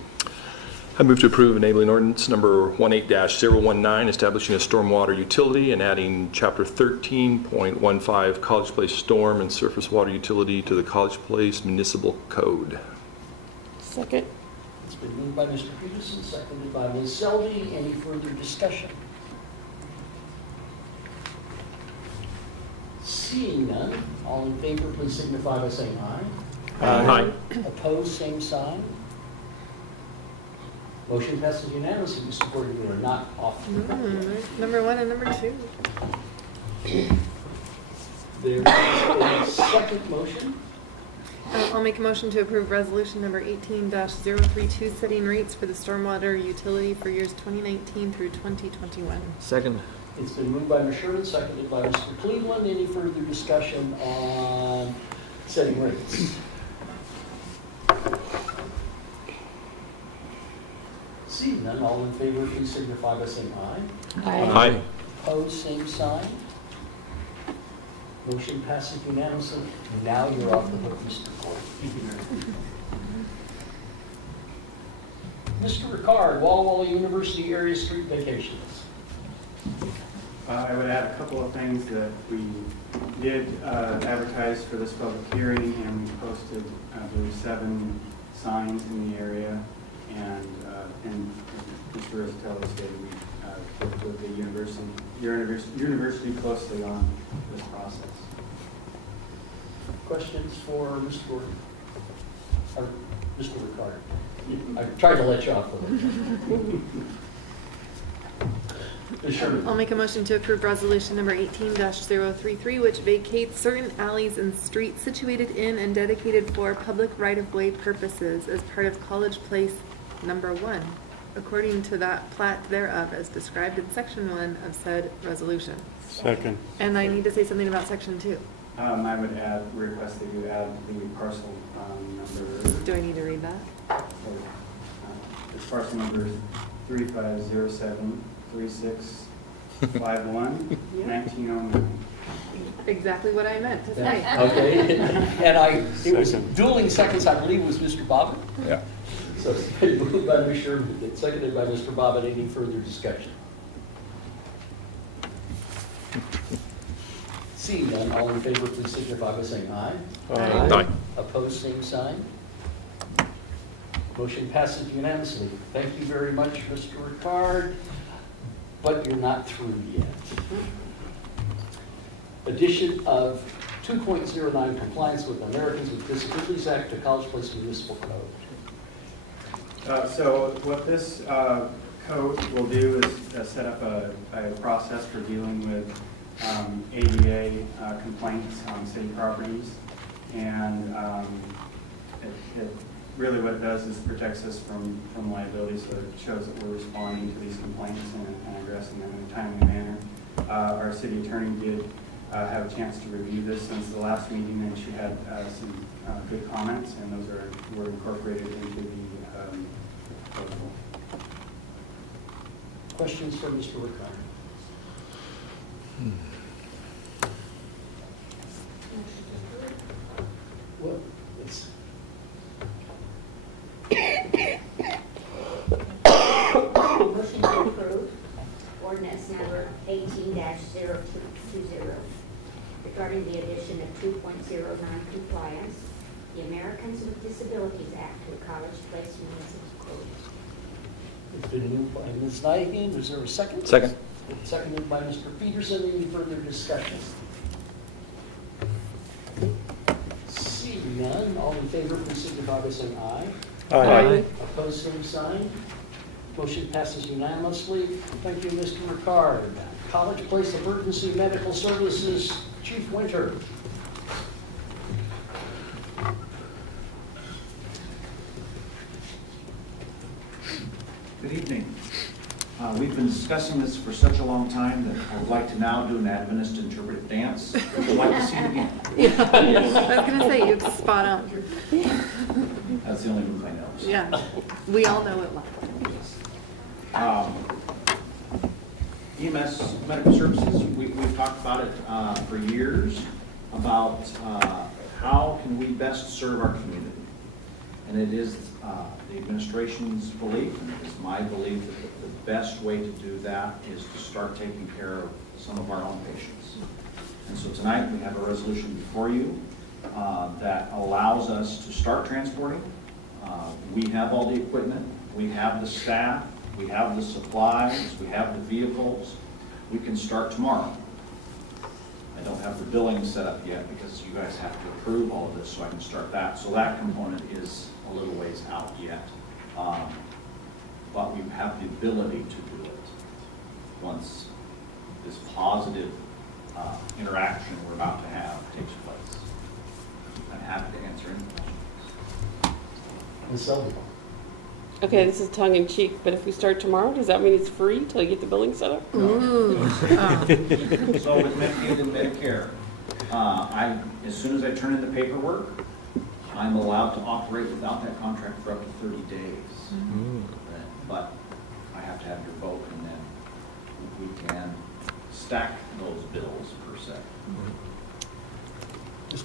I move to approve enabling ordinance number 18-019, establishing a stormwater utility and adding chapter 13.15 College Place Storm and Surface Water Utility to the College Place Municipal Code. Second. It's been moved by Mr. Peterson, seconded by Ms. Selby. Any further discussion? Seeing none, all in favor, please signify by saying aye. Aye. Opposed, same sign. Motion passes unanimously. Mr. Gordon, you are not off the hook. Number one and number two. There is a second motion. I'll make a motion to approve resolution number 18-032, setting rates for the stormwater utility for years 2019 through 2021. Second. It's been moved by Ms. Sherman, seconded by Mr. Cleveland. Any further discussion on setting rates? Seeing none, all in favor, please signify by saying aye. Aye. Opposed, same sign. Motion passes unanimously. Now you're off the hook, Mr. Cole. Mr. Ricard, Walla Walla University Area Street Vacations. I would add a couple of things that we did advertise for this public hearing, and we posted, I believe, 7 signs in the area. And Mr. Rosatello stated we worked with the university closely on this process. Questions for Mr. Gordon? Or Mr. Ricard? I tried to let you off the hook. Sure. I'll make a motion to approve resolution number 18-033, which vacates certain alleys and streets situated in and dedicated for public right-of-way purposes as part of College Place number 1, according to that plat thereof as described in section 1 of said resolution. Second. And I need to say something about section 2. I would request that you add the parcel number. Do I need to read that? It's parcel number 35073651 1909. Exactly what I meant to say. Okay. And it was Second. dueling seconds, I believe, was Mr. Bobbitt. Yeah. So it's been moved by Ms. Sherman, seconded by Mr. Bobbitt. Any further discussion? Seeing none, all in favor, please signify by saying aye. Aye. Opposed, same sign. Motion passes unanimously. Thank you very much, Mr. Ricard, but you're not through yet. Addition of 2.09 compliance with Americans with Disabilities Act to College Place Municipal Code. So what this code will do is set up a process for dealing with ADA complaints on city properties. And really what it does is protects us from liability, so it shows that we're responding to these complaints and addressing them in a timely manner. Our city attorney did have a chance to review this since the last meeting, and she had some good comments, and those were incorporated into the protocol. Questions for Mr. Ricard? Well, it's Motion to approve ordinance number 18-020 regarding the addition of 2.09 compliance, the Americans with Disabilities Act to the College Place Municipal Code. It's been moved by Ms. Nyhan. Is there a second? Second. Seconded by Mr. Peterson. Any further discussion? Seeing none, all in favor, please signify by saying aye. Aye. Opposed, same sign. Motion passes unanimously. Thank you, Mr. Ricard. College Place Emergency Medical Services, Chief Winter. Good evening. We've been discussing this for such a long time that I would like to now do an administered interpretive dance. Would you like to see it again? Yeah. I was going to say, you're spot on. That's the only move I know. So. Yeah, we all know it well. EMS Medical Services, we've talked about it for years, about how can we best serve our community. And it is the administration's belief, and it is my belief, that the best way to do that is to start taking care of some of our own patients. And so tonight we have a resolution before you that allows us to start transporting. We have all the equipment, we have the staff, we have the supplies, we have the vehicles. We can start tomorrow. I don't have the billing set up yet because you guys have to approve all of this, so I can start that. So that component is a little ways out yet. But we have the ability to do it once this positive interaction we're about to have takes place. I'm happy to answer any questions. Ms. Sullivan? Okay, this is tongue in cheek, but if we start tomorrow, does that mean it's free till you get the billing set up? Ooh. Oh. So with Medicaid and Medicare, as soon as I turn in the paperwork, I'm allowed to operate without that contract for up to 30 days. But I have to have your vote, and then we can stack those bills per se.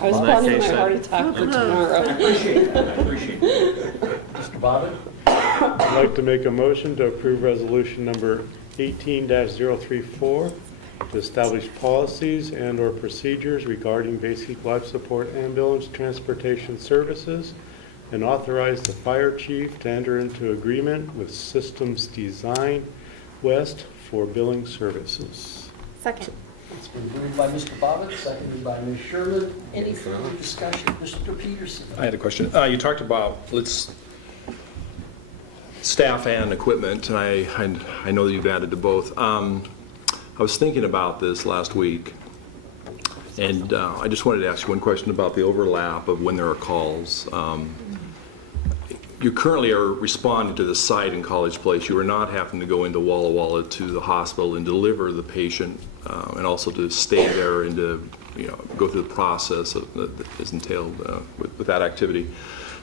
I was Well, planning that my case, heart attack for I tomorrow. appreciate that, I appreciate that. Mr. Bobbitt? I'd like to make a motion to approve resolution number 18-034 to establish policies and/or procedures regarding basic life support ambulance transportation services and authorize the fire chief to enter into agreement with Systems Design West for billing services. Second. It's been moved by Mr. Bobbitt, seconded by Ms. Sherman. Any further discussion? Mr. Peterson? I had a question. You talked about staff and equipment, and I know that you've added to both. I was thinking about this last week, and I just wanted to ask you one question about the overlap of when there are calls. You currently are responding to the site in College Place. You are not having to go into Walla Walla to the hospital and deliver the patient, and also to stay there and to go through the process that is entailed with that activity.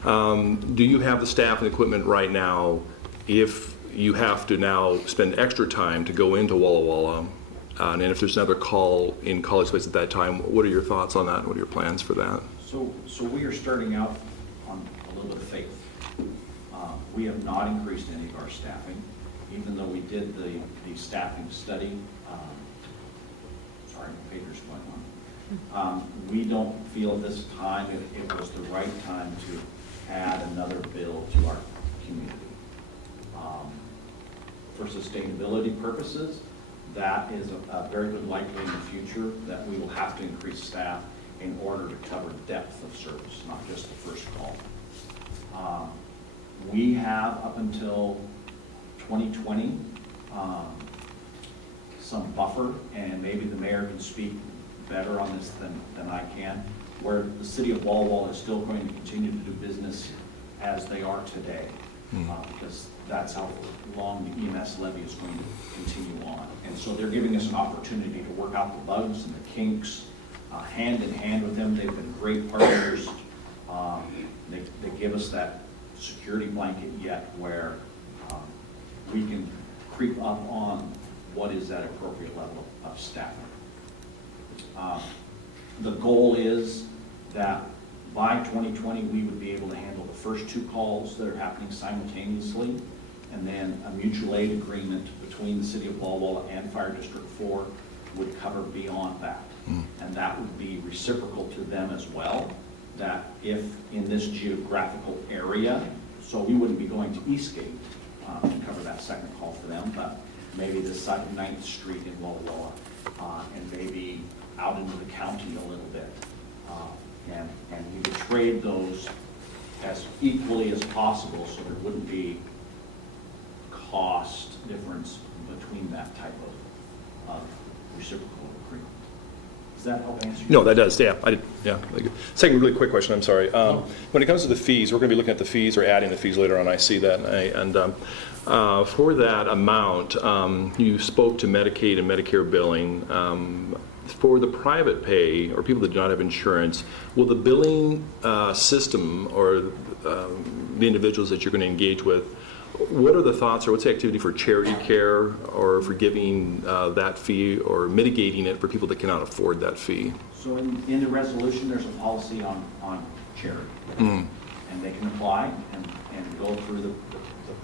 Do you have the staff and equipment right now if you have to now spend extra time to go into Walla Walla? And if there's another call in College Place at that time, what are your thoughts on that? What are your plans for that? So we are starting out on a little bit of faith. We have not increased any of our staffing, even though we did the staffing study. Sorry, the paper's going on. We don't feel at this time it was the right time to add another bill to our community. For sustainability purposes, that is a very good likely in the future that we will have to increase staff in order to cover depth of service, not just the first call. We have up until 2020 some buffer, and maybe the mayor can speak better on this than I can, where the city of Walla Walla is still going to continue to do business as they are today, because that's how long the EMS levy is going to continue on. And so they're giving us an opportunity to work out the bugs and the kinks hand in hand with them. They've been great partners. They give us that security blanket yet where we can creep up on what is that appropriate level of staffing. The goal is that by 2020 we would be able to handle the first two calls that are happening simultaneously, and then a mutual aid agreement between the city of Walla Walla and Fire District 4 would cover beyond that. And that would be reciprocal to them as well, that if in this geographical area, so we wouldn't be going to Eastgate to cover that second call for them, but maybe the 9th Street in Walla Walla, and maybe out into the county a little bit. And we would trade those as equally as possible so there wouldn't be cost difference between that type of reciprocal agreement. Does that help answer? No, that does. Yeah, Second, really quick question. I'm sorry. When it comes to the fees, we're going to be looking at the fees or adding the fees later on. I see that. For that amount, you spoke to Medicaid and Medicare billing. For the private pay or people that do not have insurance, will the billing system or the individuals that you're going to engage with, what are the thoughts or what's the activity for charity care or for giving that fee or mitigating it for people that cannot afford that fee? So in the resolution, there's a policy on charity. And they can apply and go through the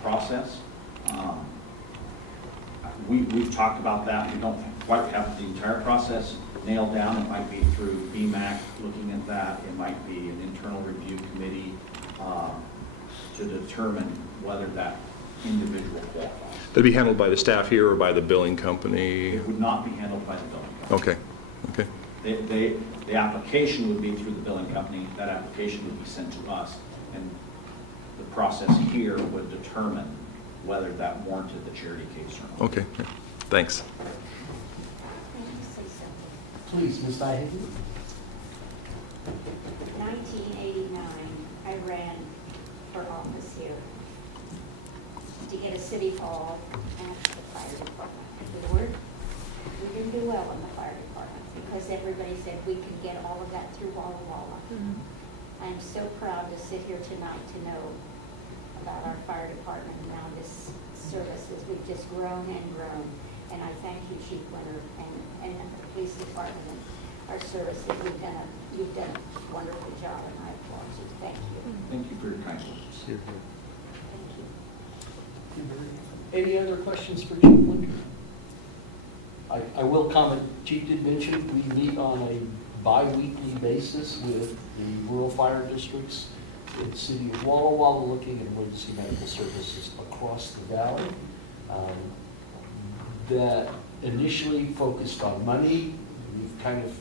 process. We've talked about that. We don't quite have the entire process nailed down. It might be through BMAC looking at that. It might be an internal review committee to determine whether that individual qualifies. That'd be handled by the staff here or by the billing company? It would not be handled by the billing company. Okay. The application would be through the billing company. That application would be sent to us, and the process here would determine whether that warranted the charity case or not. Okay. Thanks. Please, Ms. Nyhagen. 1989, I ran for office here to get a city hall and the fire department. We didn't do well in the fire department because everybody said we could get all of that through Walla Walla. I'm so proud to sit here tonight to know about our fire department and now this service as we've just grown and grown. And I thank you, Chief Winter, and the police department and our services. You've done a wonderful job, and I applaud you. Thank you. Thank you for your kind words. Thank you. Any other questions for Chief Winter? I will comment, Chief did mention we meet on a bi-weekly basis with the rural fire districts in the city of Walla Walla, looking at emergency medical services across the valley. That initially focused on money. We've kind of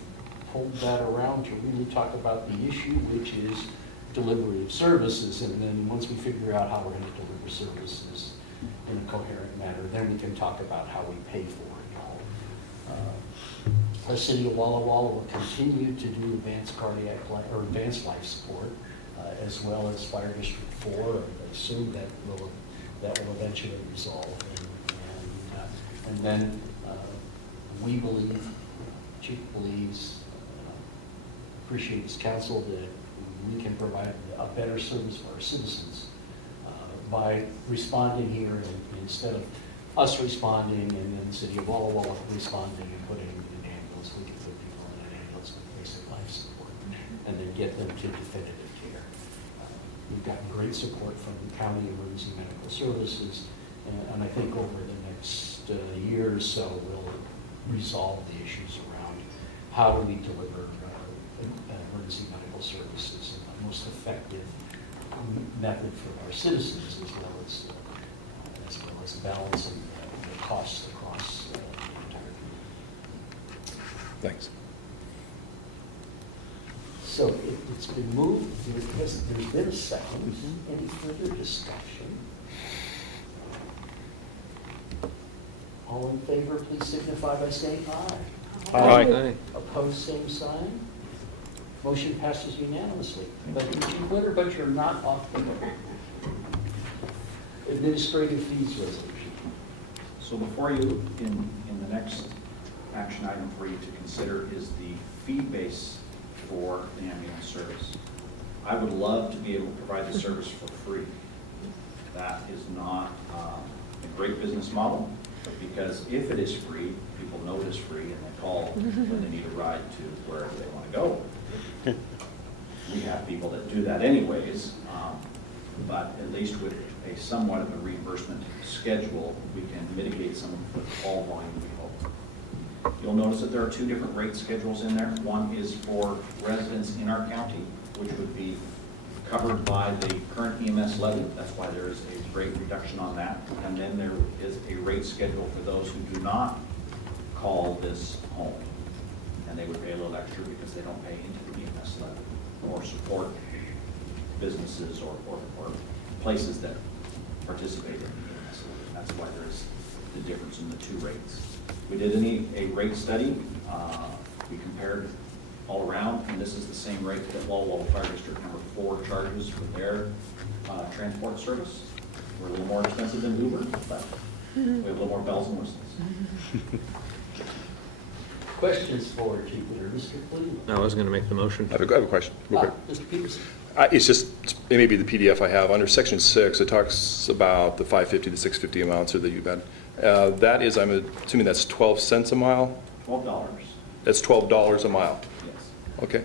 pulled that around to really talk about the issue, which is delivery of services. And then once we figure out how we're going to deliver services in a coherent manner, then we can talk about how we pay for it all. The city of Walla Walla will continue to do advanced advanced life support, as well as Fire District 4. I assume that will eventually resolve. And then we believe, Chief believes, appreciates council that we can provide a better service for our citizens by responding here, and instead of us responding and then the city of Walla Walla responding and putting in an ambulance, we can put people in an ambulance with basic life support and then get them to definitive care. We've gotten great support from the county emergency medical services, and I think over the next year or so we'll resolve the issues around how do we deliver emergency medical services in the most effective method for our citizens, as well as balancing the costs across the entire community. Thanks. So it's been moved. There's been a second. Any further discussion? All in favor, please signify by saying aye. Aye. Opposed, same sign. Motion passes unanimously. But Chief Winter, but you're not off the hook. Administrative fees resolution. So before you, in the next action item for you to consider is the fee base for the ambulance service. I would love to be able to provide the service for free. That is not a great business model, because if it is free, people know it is free and they call when they need a ride to wherever they want to go. We have people that do that anyways, but at least with a somewhat of a reimbursement schedule, we can mitigate some of the call volume we hope. You'll notice that there are two different rate schedules in there. One is for residents in our county, which would be covered by the current EMS levy. That's why there is a rate reduction on that. And then there is a rate schedule for those who do not call this home. And they would pay a little extra because they don't pay into the EMS levy or support businesses or places that participate in the EMS levy. That's why there's the difference in the two rates. We did a rate study. We compared all around, and this is the same rate that Walla Walla Fire District number 4 charges for their transport service. We're a little more expensive than Uber, but we have a little more bells and whistles. Questions for Chief Winter? Mr. Cleveland? I was going to make the motion. I have a question. Real quick. Mr. Peterson? It's just, it may be the PDF I have. Under section 6, it talks about the 550 to 650 amounts, or that you've had. That is, I'm assuming that's 12 cents a mile? $12. That's $12 a mile? Yes. Okay.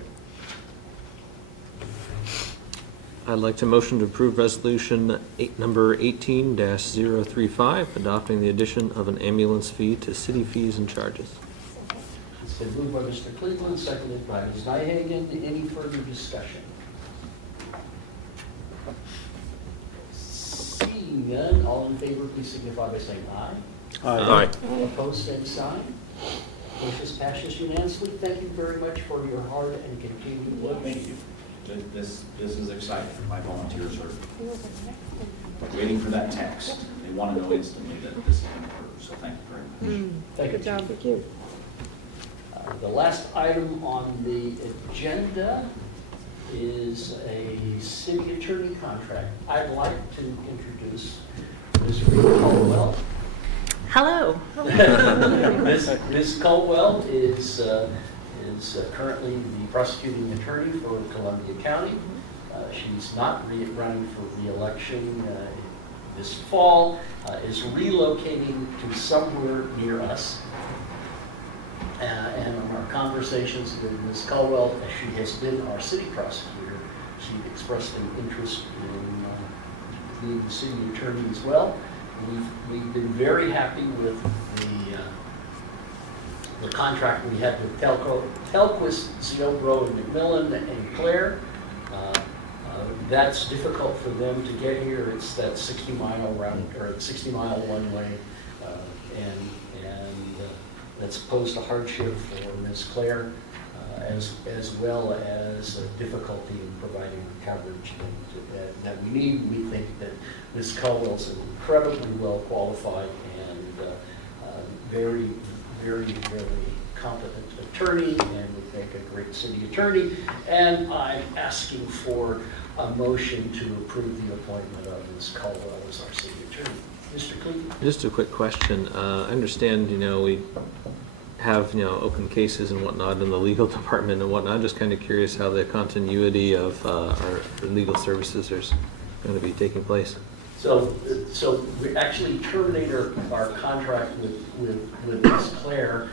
I'd like to motion to approve resolution number 18-035, adopting the addition of an ambulance fee to city fees and charges. It's been moved by Mr. Cleveland, seconded by Ms. Nyhagen. Any further discussion? Seeing none, all in favor, please signify by saying aye. Aye. Opposed, same sign. Motion passes unanimously. Thank you very much for your hard and continued work. Thank you. This is exciting. My volunteers are waiting for that text. They want to know instantly that this is going to occur. So thank you very much. Thank you. Good job. Thank you. The last item on the agenda is a city attorney contract. I'd like to introduce Ms. Rita Caldwell. Hello. Ms. Caldwell is currently the prosecuting attorney for Columbia County. She's not running for re-election this fall, is relocating to somewhere near us. And in our conversations with Ms. Caldwell, as she has been our city prosecutor, she expressed an interest in being the city attorney as well. We've been very happy with the contract we had with Telquist, Ziobro, and McMillan, and Claire. That's difficult for them to get here. It's that 60-mile round, or 60-mile one-way, and that's posed a hardship for Ms. Claire, as well as difficulty in providing the coverage that we need. We think that Ms. Caldwell's an incredibly well qualified and very, very, very competent attorney, and we think a great city attorney. And I'm asking for a motion to approve the appointment of Ms. Caldwell as our city attorney. Mr. Cleveland? Just a quick question. I understand, we have, open cases and whatnot in the legal department and whatnot. I'm just kind of curious how the continuity of our legal services is going to be taking place. So we actually terminate our contract with Ms. Claire,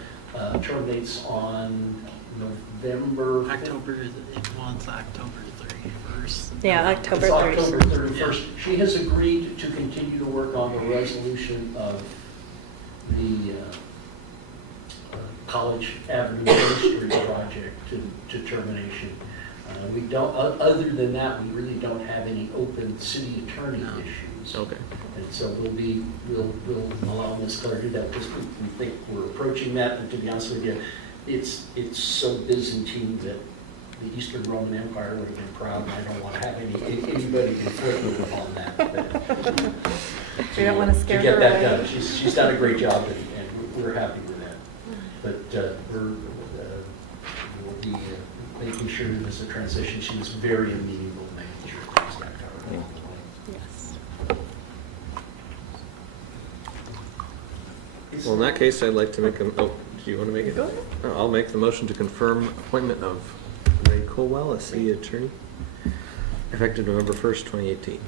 terminates on November 5th. It's October 31st. Yeah, October It's 31st. October 31st. She has agreed to continue to work on the resolution of the College Avenue Street project to termination. We don't, other than that, we really don't have any open city attorney issues. Okay. And so we'll allow Ms. Claire to do that because we think we're approaching that. And to be honest with you, it's so Byzantine that the Eastern Roman Empire would have been proud, and I don't want to have anybody conflicted on that. But We don't want to scare to get her that away. done. She's done a great job, and we're happy with that. But we'll be making sure there's a transition. She was very amenable, making sure things got covered. Yes. Well, in that case, I'd like to make do you want to make it? Go ahead. I'll make the motion to confirm appointment of Ray Colwell as city attorney, effective November 1st, 2018.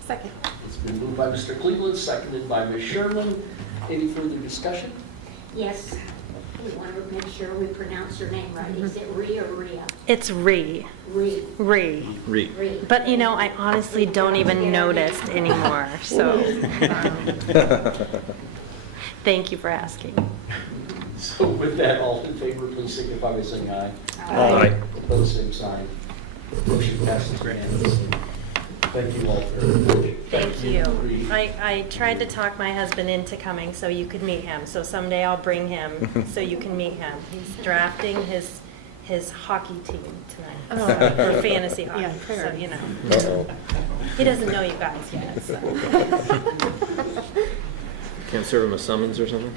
Second. It's been moved by Mr. Cleveland, seconded by Ms. Sherman. Any further discussion? Yes, we want to make sure we pronounce your name right. Is it Rhea or Rhea? It's Ree. Rhea. Ree. Rhea. But I honestly don't even notice anymore. So thank you for asking. So with that, all in favor, please signify by saying aye. Aye. Opposed, same sign. Motion passes unanimously. Thank you all very much. Thank you. Reed. I tried to talk my husband into coming so you could meet him. So someday I'll bring him so you can meet him. He's drafting his hockey team tonight, for fantasy hockey. Yeah, fair. So he doesn't know you guys yet. So. Can't serve him a summons or something?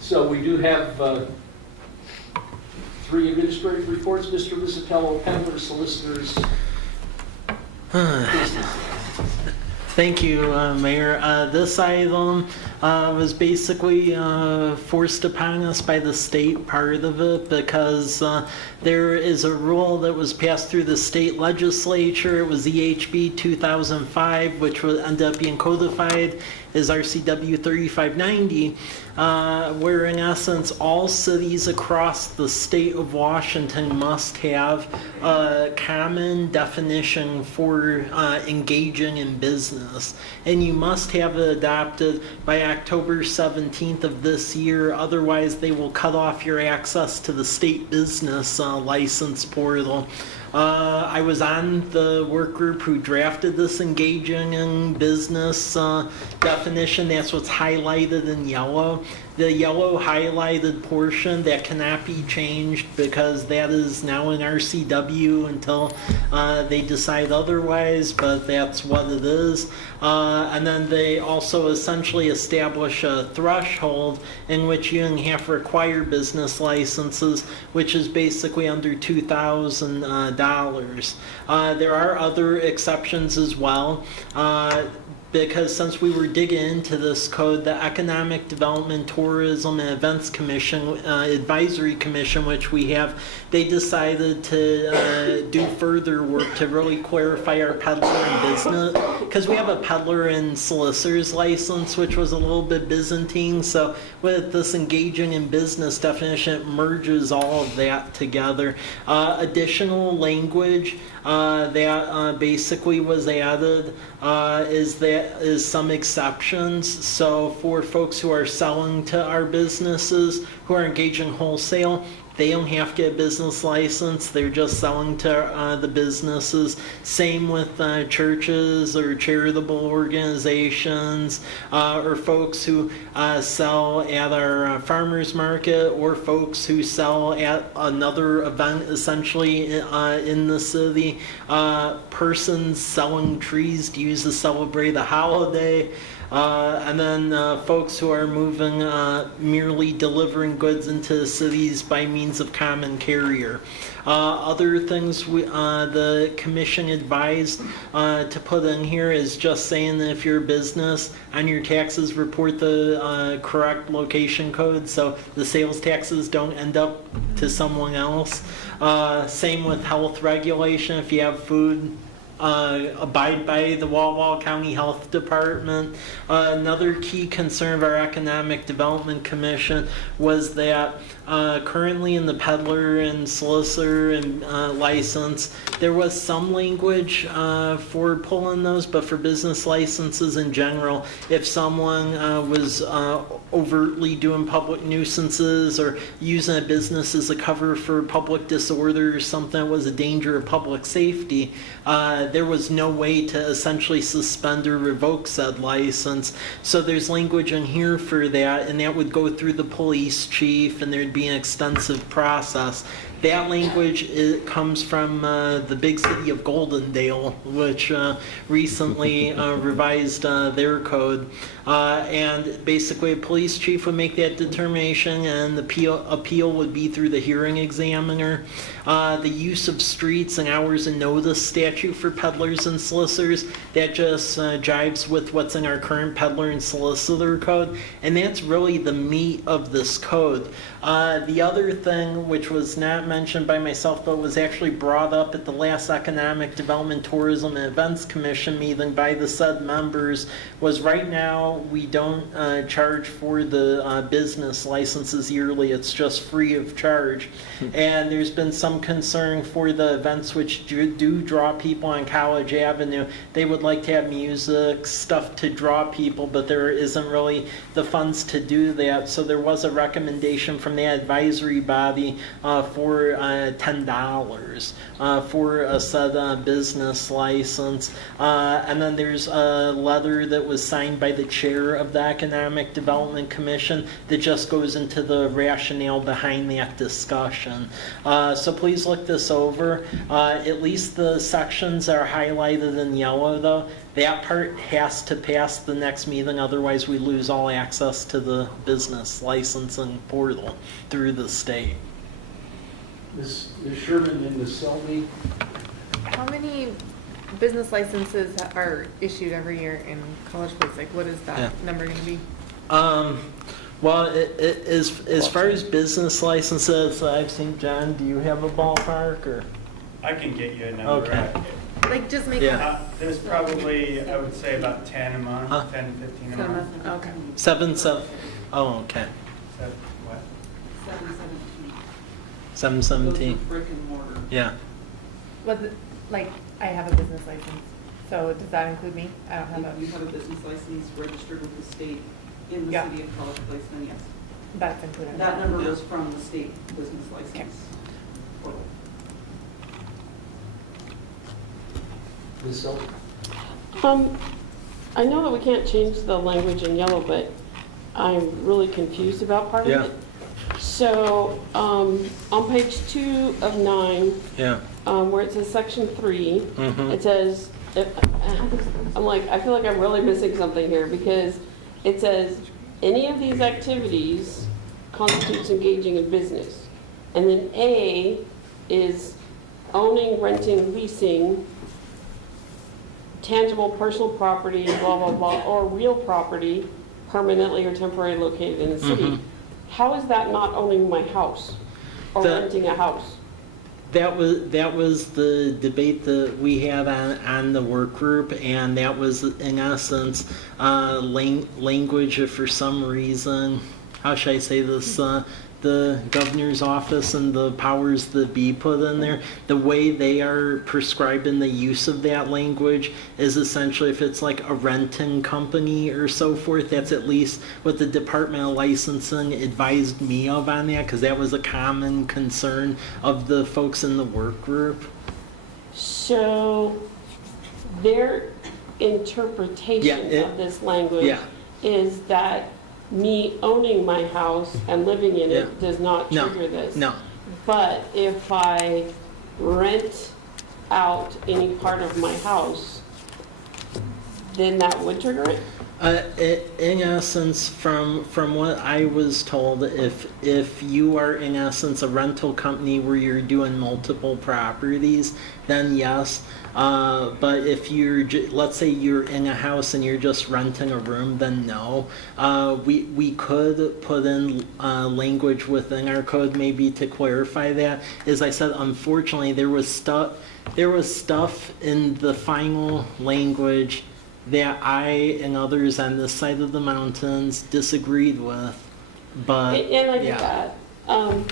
So we do have 3 administrative reports. Mr. Lizatello, Pendler Solicitors. Thank you, Mayor. This item was basically forced upon us by the state, part of it, because there is a rule that was passed through the state legislature. It was EHB 2005, which will end up being codified as RCW 3590, where in essence all cities across the state of Washington must have a common definition for engaging in business. And you must have it adopted by October 17th of this year, otherwise they will cut off your access to the state business license portal. I was on the work group who drafted this engaging in business definition. That's what's highlighted in yellow. The yellow highlighted portion, that cannot be changed because that is now in RCW until they decide otherwise, but that's what it is. And then they also essentially establish a threshold in which you have to require business licenses, which is basically under $2,000. There are other exceptions as well. Because since we were digging into this code, the Economic Development, Tourism, and Events Commission, Advisory Commission, which we have, they decided to do further work to really clarify our peddler and business, because we have a peddler and solicitor's license, which was a little bit Byzantine. So with this engaging in business definition, it merges all of that together. Additional language that basically was added is some exceptions. So for folks who are selling to our businesses, who are engaging wholesale, they don't have to get a business license. They're just selling to the businesses. Same with churches or charitable organizations, or folks who sell at our farmers market, or folks who sell at another event essentially in the city. Persons selling trees to use to celebrate a holiday. And then folks who are moving, merely delivering goods into cities by means of common carrier. Other things the commission advised to put in here is just saying that if you're a business, on your taxes report the correct location code so the sales taxes don't end up to someone else. Same with health regulation. If you have food, abide by the Walla Walla County Health Department. Another key concern of our Economic Development Commission was that currently in the peddler and solicitor and license, there was some language for pulling those, but for business licenses in general, if someone was overtly doing public nuisances or using a business as a cover for public disorder or something that was a danger of public safety, there was no way to essentially suspend or revoke said license. So there's language in here for that, and that would go through the police chief, and there'd be an extensive process. That language comes from the big city of Goldendale, which recently revised their code. And basically a police chief would make that determination, and the appeal would be through the hearing examiner. The use of streets and hours and notice statute for peddlers and solicitors, that just jives with what's in our current peddler and solicitor code, and that's really the meat of this code. The other thing, which was not mentioned by myself, but was actually brought up at the last Economic Development, Tourism, and Events Commission meeting by the said members, was right now we don't charge for the business licenses yearly. It's just free of charge. And there's been some concern for the events which do draw people on College Avenue. They would like to have music, stuff to draw people, but there isn't really the funds to do that. So there was a recommendation from the advisory body for $10 for a said business license. And then there's a letter that was signed by the chair of the Economic Development Commission that just goes into the rationale behind that discussion. So please look this over. At least the sections are highlighted in yellow though. That part has to pass the next meeting, otherwise we lose all access to the business licensing portal through the state. Ms. Sherman and Ms. Selby, How many business licenses are issued every year in College Place? Like, what is that number going to be? Well, as far as business licenses, I've seen, John, do you have a ballpark or? I can get you a number. Okay. Like, just make There's probably, I would say, about 10 a month, 10 to 15 a month. Okay. Seven. Oh, okay. What? 717. Brick and mortar. Yeah. Like, I have a business license. So does that include me? I don't have If you have a business license registered with the state in the city of College Place, then yes. That's included. That number was from the state business license. Okay. portal. Ms. Silver? I know that we can't change the language in yellow, but I'm really confused about part Yeah. of it. So, on page 2 of 9, Yeah. where it says section 3, Mhm. it says, I'm like, I feel like I'm really missing something here, because it says, any of these activities constitutes engaging in business. And then A is owning, renting, leasing, tangible personal property, blah, blah, blah, or real property permanently or temporarily located in the city. Mhm. How is that not owning my house or The- renting a house? That was the debate that we had on the work group, and that was in essence language if for some reason, how should I say this, the governor's office and the powers that be put in there, the way they are prescribing the use of that language is essentially if it's like a renting company or so forth, that's at least what the Department of Licensing advised me of on that, because that was a common concern of the folks in the work group. So their interpretation Yeah, of this language yeah. is that me owning my house and living in it Yeah. does not No, trigger this. no. But if I rent out any part of my house, then that would trigger it? In essence, from what I was told, if you are in essence a rental company where you're doing multiple properties, then yes. But if you're, let's say you're in a house and you're just renting a room, then no. We could put in language within our code maybe to clarify that. As I said, unfortunately, there was stuff in the final language that I and others on this side of the mountains disagreed with, but And I get yeah. that.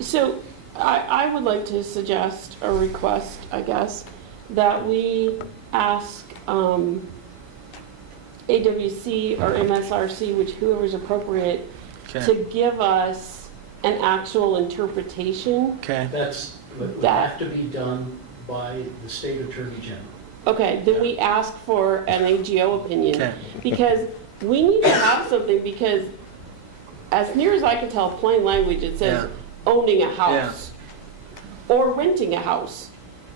So I would like to suggest or request, I guess, that we ask AWC or MSRC, whoever's appropriate, Okay. to give us an actual interpretation. Okay. That's, would That- have to be done by the state attorney general. Okay, then we ask for an AGO opinion. Okay. Because we need to have something, because as near as I can tell, plain language, it says Yeah. owning a house or renting a house.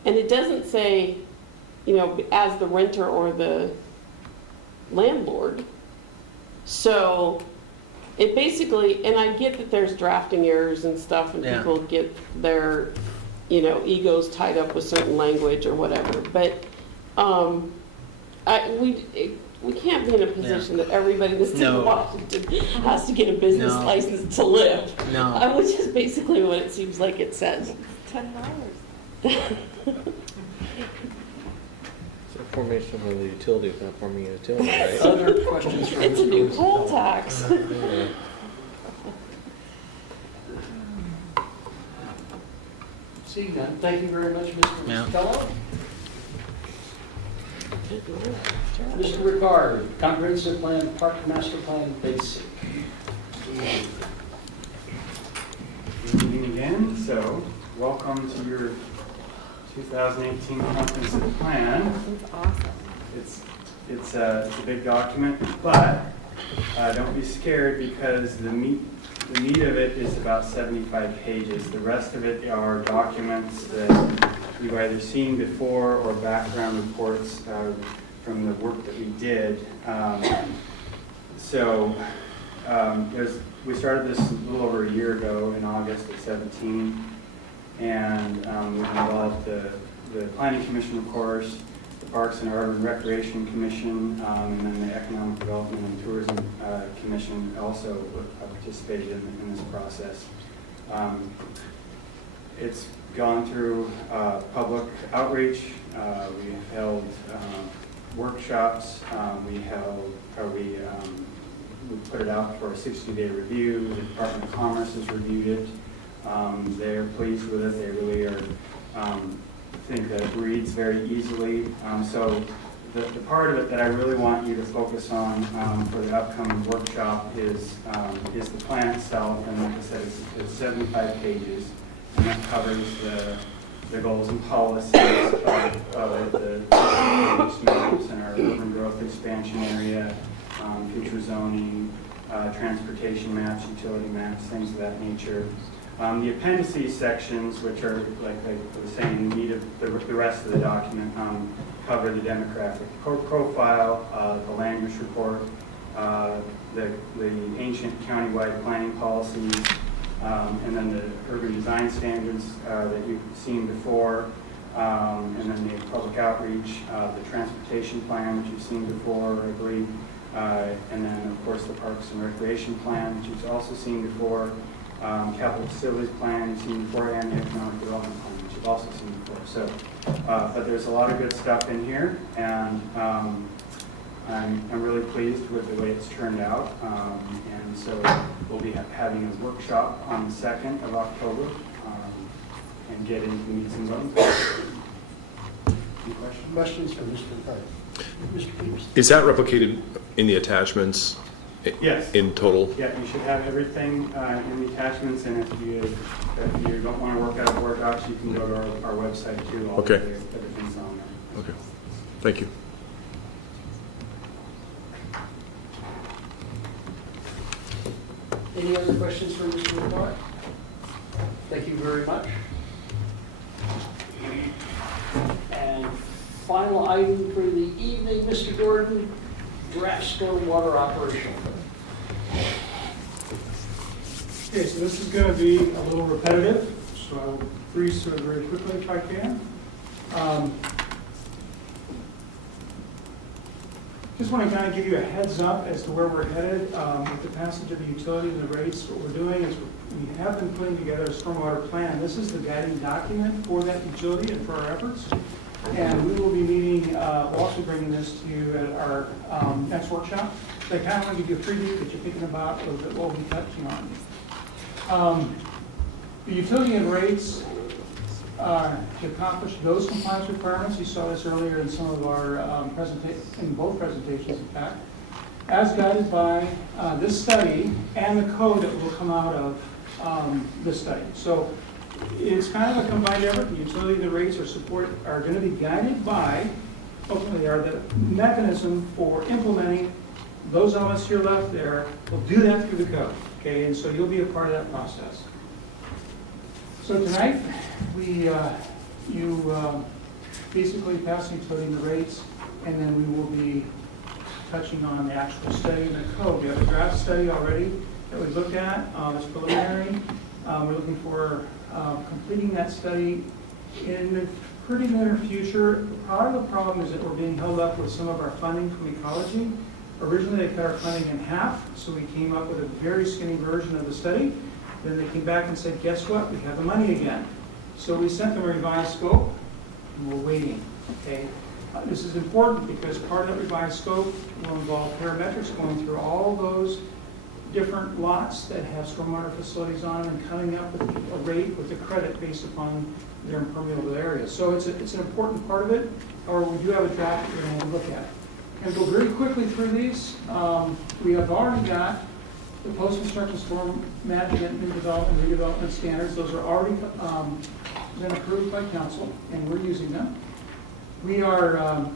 And it doesn't say, as the renter or the landlord. So it basically, and I get that there's drafting errors and stuff, and Yeah. people get their, egos tied up with certain language or whatever, but we can't be in a position that everybody in the state No. of Washington has to get a business No. license to live. No. Which is basically what it seems like it says. $10. So formation of a utility without forming a utility, right? Other questions from It's a new Ms. poll Costello? tax. Seeing none, thank you very much, Mr. Yeah. Costello. Mr. Ricard, comprehensive plan, park master plan, basic. Good evening again. So, welcome to your 2018 comprehensive plan. That's awesome. It's a big document, but don't be scared because the meat of it is about 75 pages. The rest of it are documents that you've either seen before or background reports from the work that we did. We started this a little over a year ago in August of 17, and we've involved the Planning Commission, of course, the Parks and Urban Recreation Commission, and then the Economic Development and Tourism Commission also participated in this process. It's gone through public outreach. We held workshops. We put it out for a 60-day review. The Department of Commerce has reviewed it. They're pleased with it. They really are think that it reads very easily. So the part of it that I really want you to focus on for the upcoming workshop is the plan itself. And like I said, it's 75 pages, and that covers the goals and policies of the use maps and our urban growth expansion area, future zoning, transportation maps, utility maps, things of that nature. The appendices sections, which are, like I was saying, need of the rest of the document, cover the demographic profile, the land use report, the ancient countywide planning policies, and then the urban design standards that you've seen before, and then the public outreach, the transportation plan, which you've seen before, I believe, and then, of course, the parks and recreation plan, which you've also seen before, capital facilities plan you've seen before, and the economic development plan, which you've also seen before. So, but there's a lot of good stuff in here, and I'm really pleased with the way it's turned out. And so we'll be having a workshop on the 2nd of October and get into the meets and bones. Any questions? Questions for Mr. McCarty? Mr. Peters? Is that replicated in the attachments? Yes. In total? Yeah, you should have everything in the attachments, and if you don't want to work out Word docs, you can go to our website too. All Okay. Everything's on there. Okay. Thank you. Any other questions for Mr. McCarty? Thank you very much. And final item for the evening, Mr. Gordon, draft stormwater operational. Okay, so this is going to be a little repetitive, so I'll breeze through it very quickly if I can. Just want to kind of give you a heads up as to where we're headed with the passage of the utility and the rates. What we're doing is we have been putting together a stormwater plan. This is the guiding document for that utility and for our efforts. And we will be meeting, we'll also bringing this to you at our next workshop. So I kind of want to give you a preview that you're thinking about or that we'll be touching on. The utility and rates to accomplish those compliance requirements, you saw this earlier in some of our in both presentations, in fact, as guided by this study and the code that will come out of this study. So it's kind of a combined effort. The utility and the rates are going to be guided by, ultimately, are the mechanism for implementing those elements to your left there. We'll do that through the code, okay? And so you'll be a part of that process. So tonight, you basically pass the utility and the rates, and then we will be touching on the actual study and the code. We have a draft study already that we've looked at. It's preliminary. We're looking for completing that study in the pretty near future. Part of the problem is that we're being held up with some of our funding from ecology. Originally, they cut our funding in half, so we came up with a very skinny version of the study. Then they came back and said, guess what? We have the money again. So we sent them a revised scope, and we're waiting. Okay. This is important because part of that revised scope will involve parametrics going through all those different lots that have stormwater facilities on them and coming up with a rate with a credit based upon their impermeable area. So it's an important part of it. Or we do have a draft that we're going to look at. And go very quickly through these. We have already got the post-construction storm management, new development, and redevelopment standards. Those are already been approved by council, and we're using them. We are,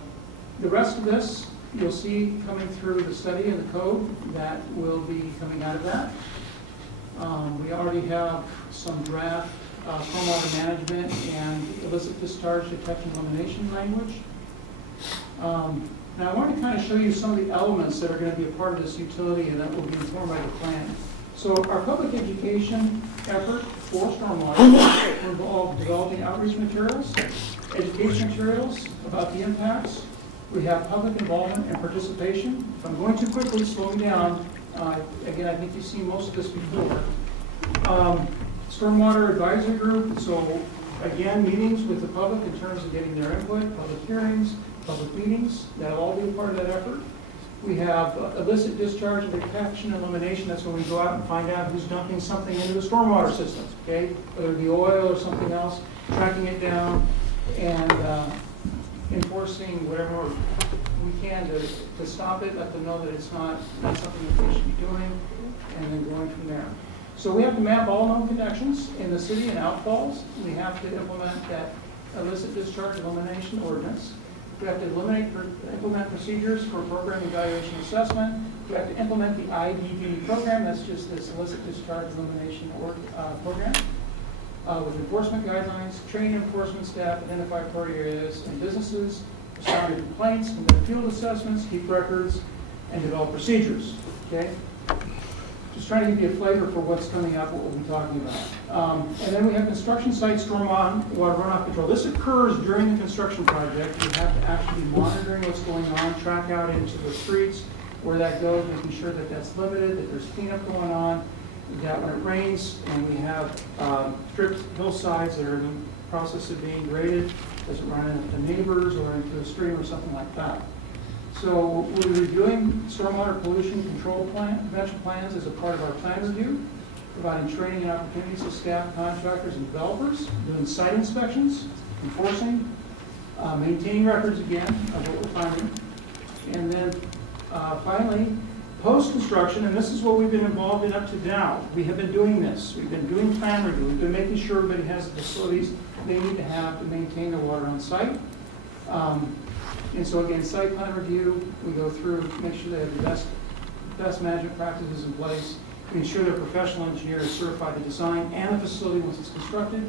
the rest of this, you'll see coming through the study and the code that will be coming out of that. We already have some draft stormwater management and illicit discharge detection elimination language. Now I want to kind of show you some of the elements that are going to be a part of this utility and that will be informed by the plan. So our public education effort for stormwater will involve developing outreach materials, education materials about the impacts. We have public involvement and participation. If I'm going too quickly, slow me down. Again, I think you've seen most of this before. Stormwater advisory group. So again, meetings with the public in terms of getting their input, public hearings, public meetings. That'll all be a part of that effort. We have illicit discharge and detection and elimination. That's when we go out and find out who's dumping something into the stormwater systems, okay? Whether it be oil or something else, tracking it down and enforcing whatever we can to stop it, let them know that it's not something that they should be doing, and then going from there. So we have to map all known connections in the city and outfalls. We have to implement that illicit discharge elimination ordinance. We have to implement procedures for program evaluation assessment. We have to implement the IDD program, that's just this illicit discharge elimination program, with enforcement guidelines, train enforcement staff, identify priority areas and businesses, respond to complaints, conduct field assessments, keep records, and develop procedures. Okay? Just trying to give you a flavor for what's coming up, what we'll be talking about. And then we have construction site stormwater runoff control. This occurs during the construction project. You have to actually be monitoring what's going on, track out into the streets, where that goes, making sure that that's limited, that there's cleanup going on, that when it rains and we have stripped hillsides that are in the process of being graded, doesn't run into neighbors or into a stream or something like that. So we're reviewing stormwater pollution control prevention plans as a part of our plan review, providing training and opportunities to staff, contractors, and developers, doing site inspections, enforcing, maintaining records again of what we're finding, and then finally, post-construction, and this is what we've been involved in up to now. We have been doing this. We've been doing plan review. We've been making sure everybody has the facilities they need to have to maintain the water on site. And so again, site plan review, we go through, make sure they have the best management practices in place. We ensure their professional engineers certify the design and the facility once it's constructed.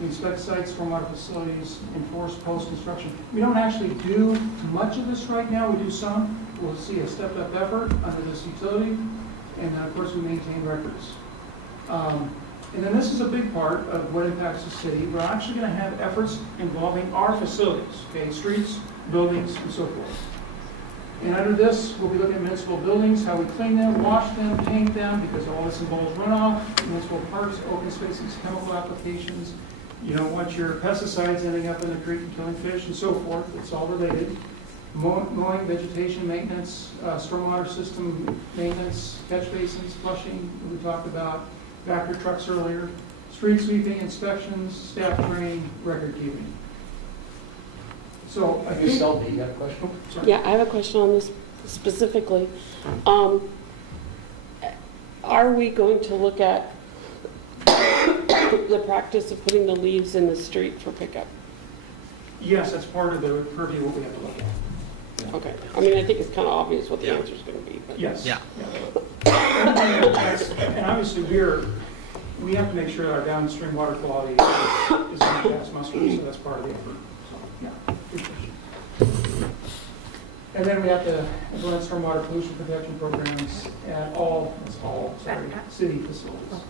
We inspect sites, stormwater facilities, enforce post-construction. We don't actually do much of this right now. We do some. We'll see a stepped-up effort under this utility. And then, of course, we maintain records. And then this is a big part of what impacts the city. We're actually going to have efforts involving our facilities, okay, streets, buildings, and so forth. And under this, we'll be looking at municipal buildings, how we clean them, wash them, paint them, because all this involves runoff, municipal parks, open spaces, chemical applications. You don't want your pesticides ending up in the creek and killing fish and so forth. It's all related. Mowing, vegetation maintenance, stormwater system maintenance, catch basins, flushing, we talked about, Vector trucks earlier, street sweeping, inspections, staff training, record keeping. So I think... Selby, you got a question? Sorry. Yeah, I have a question on this specifically. Are we going to look at the practice of putting the leaves in the street for pickup? Yes, that's part of the purview of what we have to look at. Okay. I mean, I think it's kind of obvious what the answer is going to be. But. Yes. Yeah. And obviously, we have to make sure that our downstream water quality is not gas mustard, so that's part of the effort. So, yeah. Good question. And then we have to implement stormwater pollution protection programs at all city facilities.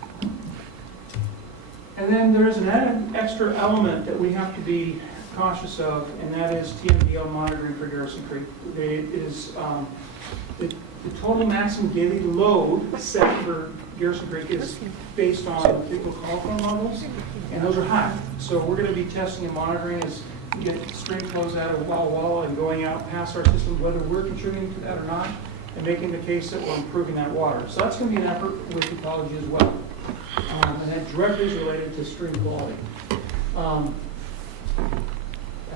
And then there is an added extra element that we have to be cautious of, and that is TMDL monitoring for Garrison Creek. It is the total maximum daily load set for Garrison Creek is based on frequent call phone levels, and those are high. So we're going to be testing and monitoring as we get stream flows out of Walla Walla and going out past our system, whether we're contributing to that or not, and making the case that we're improving that water. So that's going to be an effort with ecology as well. And that directly is related to stream quality. I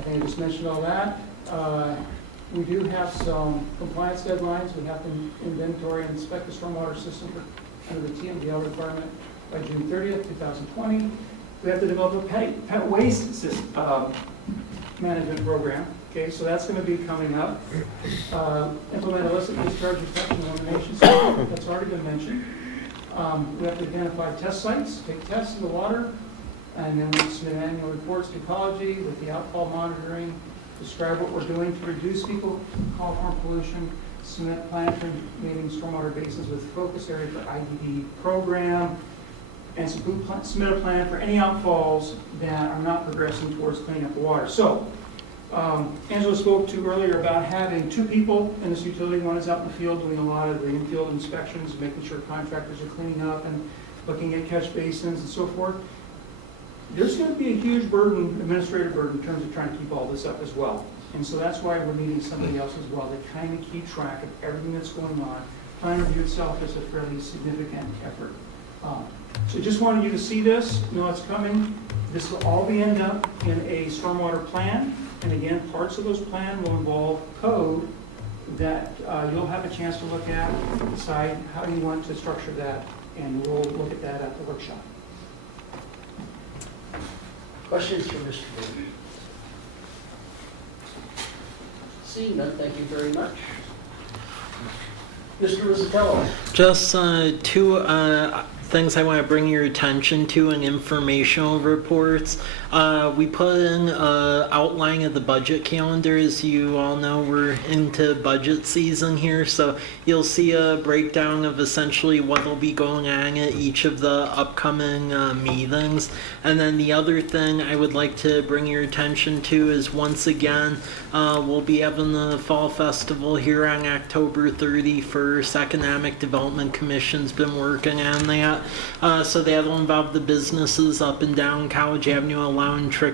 think I just mentioned all that. We do have some compliance deadlines. We have to inventory and inspect the stormwater system under the TMDL requirement by June 30th, 2020. We have to develop a pet waste system, management program. Okay, so that's going to be coming up. Implement illicit discharge detection and elimination system. That's already been mentioned. We have to identify test sites, take tests in the water, and then we submit annual reports to ecology with the outfall monitoring, describe what we're doing to reduce fecal coliform pollution, submit a plan for meeting stormwater basins with focus area for IDD program, and submit a plan for any outfalls that are not progressing towards cleaning up the water. So, Angela spoke to earlier about having two people in this utility. One is out in the field doing a lot of the in-field inspections, making sure contractors are cleaning up and looking at catch basins and so forth. There's going to be a huge burden, administrative burden, in terms of trying to keep all this up as well. And so that's why we're needing somebody else as well to kind of keep track of everything that's going on. Plan review itself is a fairly significant effort. So just wanted you to see this, know it's coming. This will all be end up in a stormwater plan. And again, parts of those plans will involve code that you'll have a chance to look at, decide how you want to structure that and we'll look at that at the workshop. Questions for Mr. Bailey? Seeing none, thank you very much. Mr. Rizzatello? Just two things I want to bring your attention to in informational reports. We put in an outline of the budget calendar. As you all know, we're into budget season here, so you'll see a breakdown of essentially what will be going on at each of the upcoming meetings. And then the other thing I would like to bring your attention to is, once again, we'll be having the Fall Festival here on October 31st. Economic Development Commission's been working on that. So that'll involve the businesses up and down College Avenue allowing trick or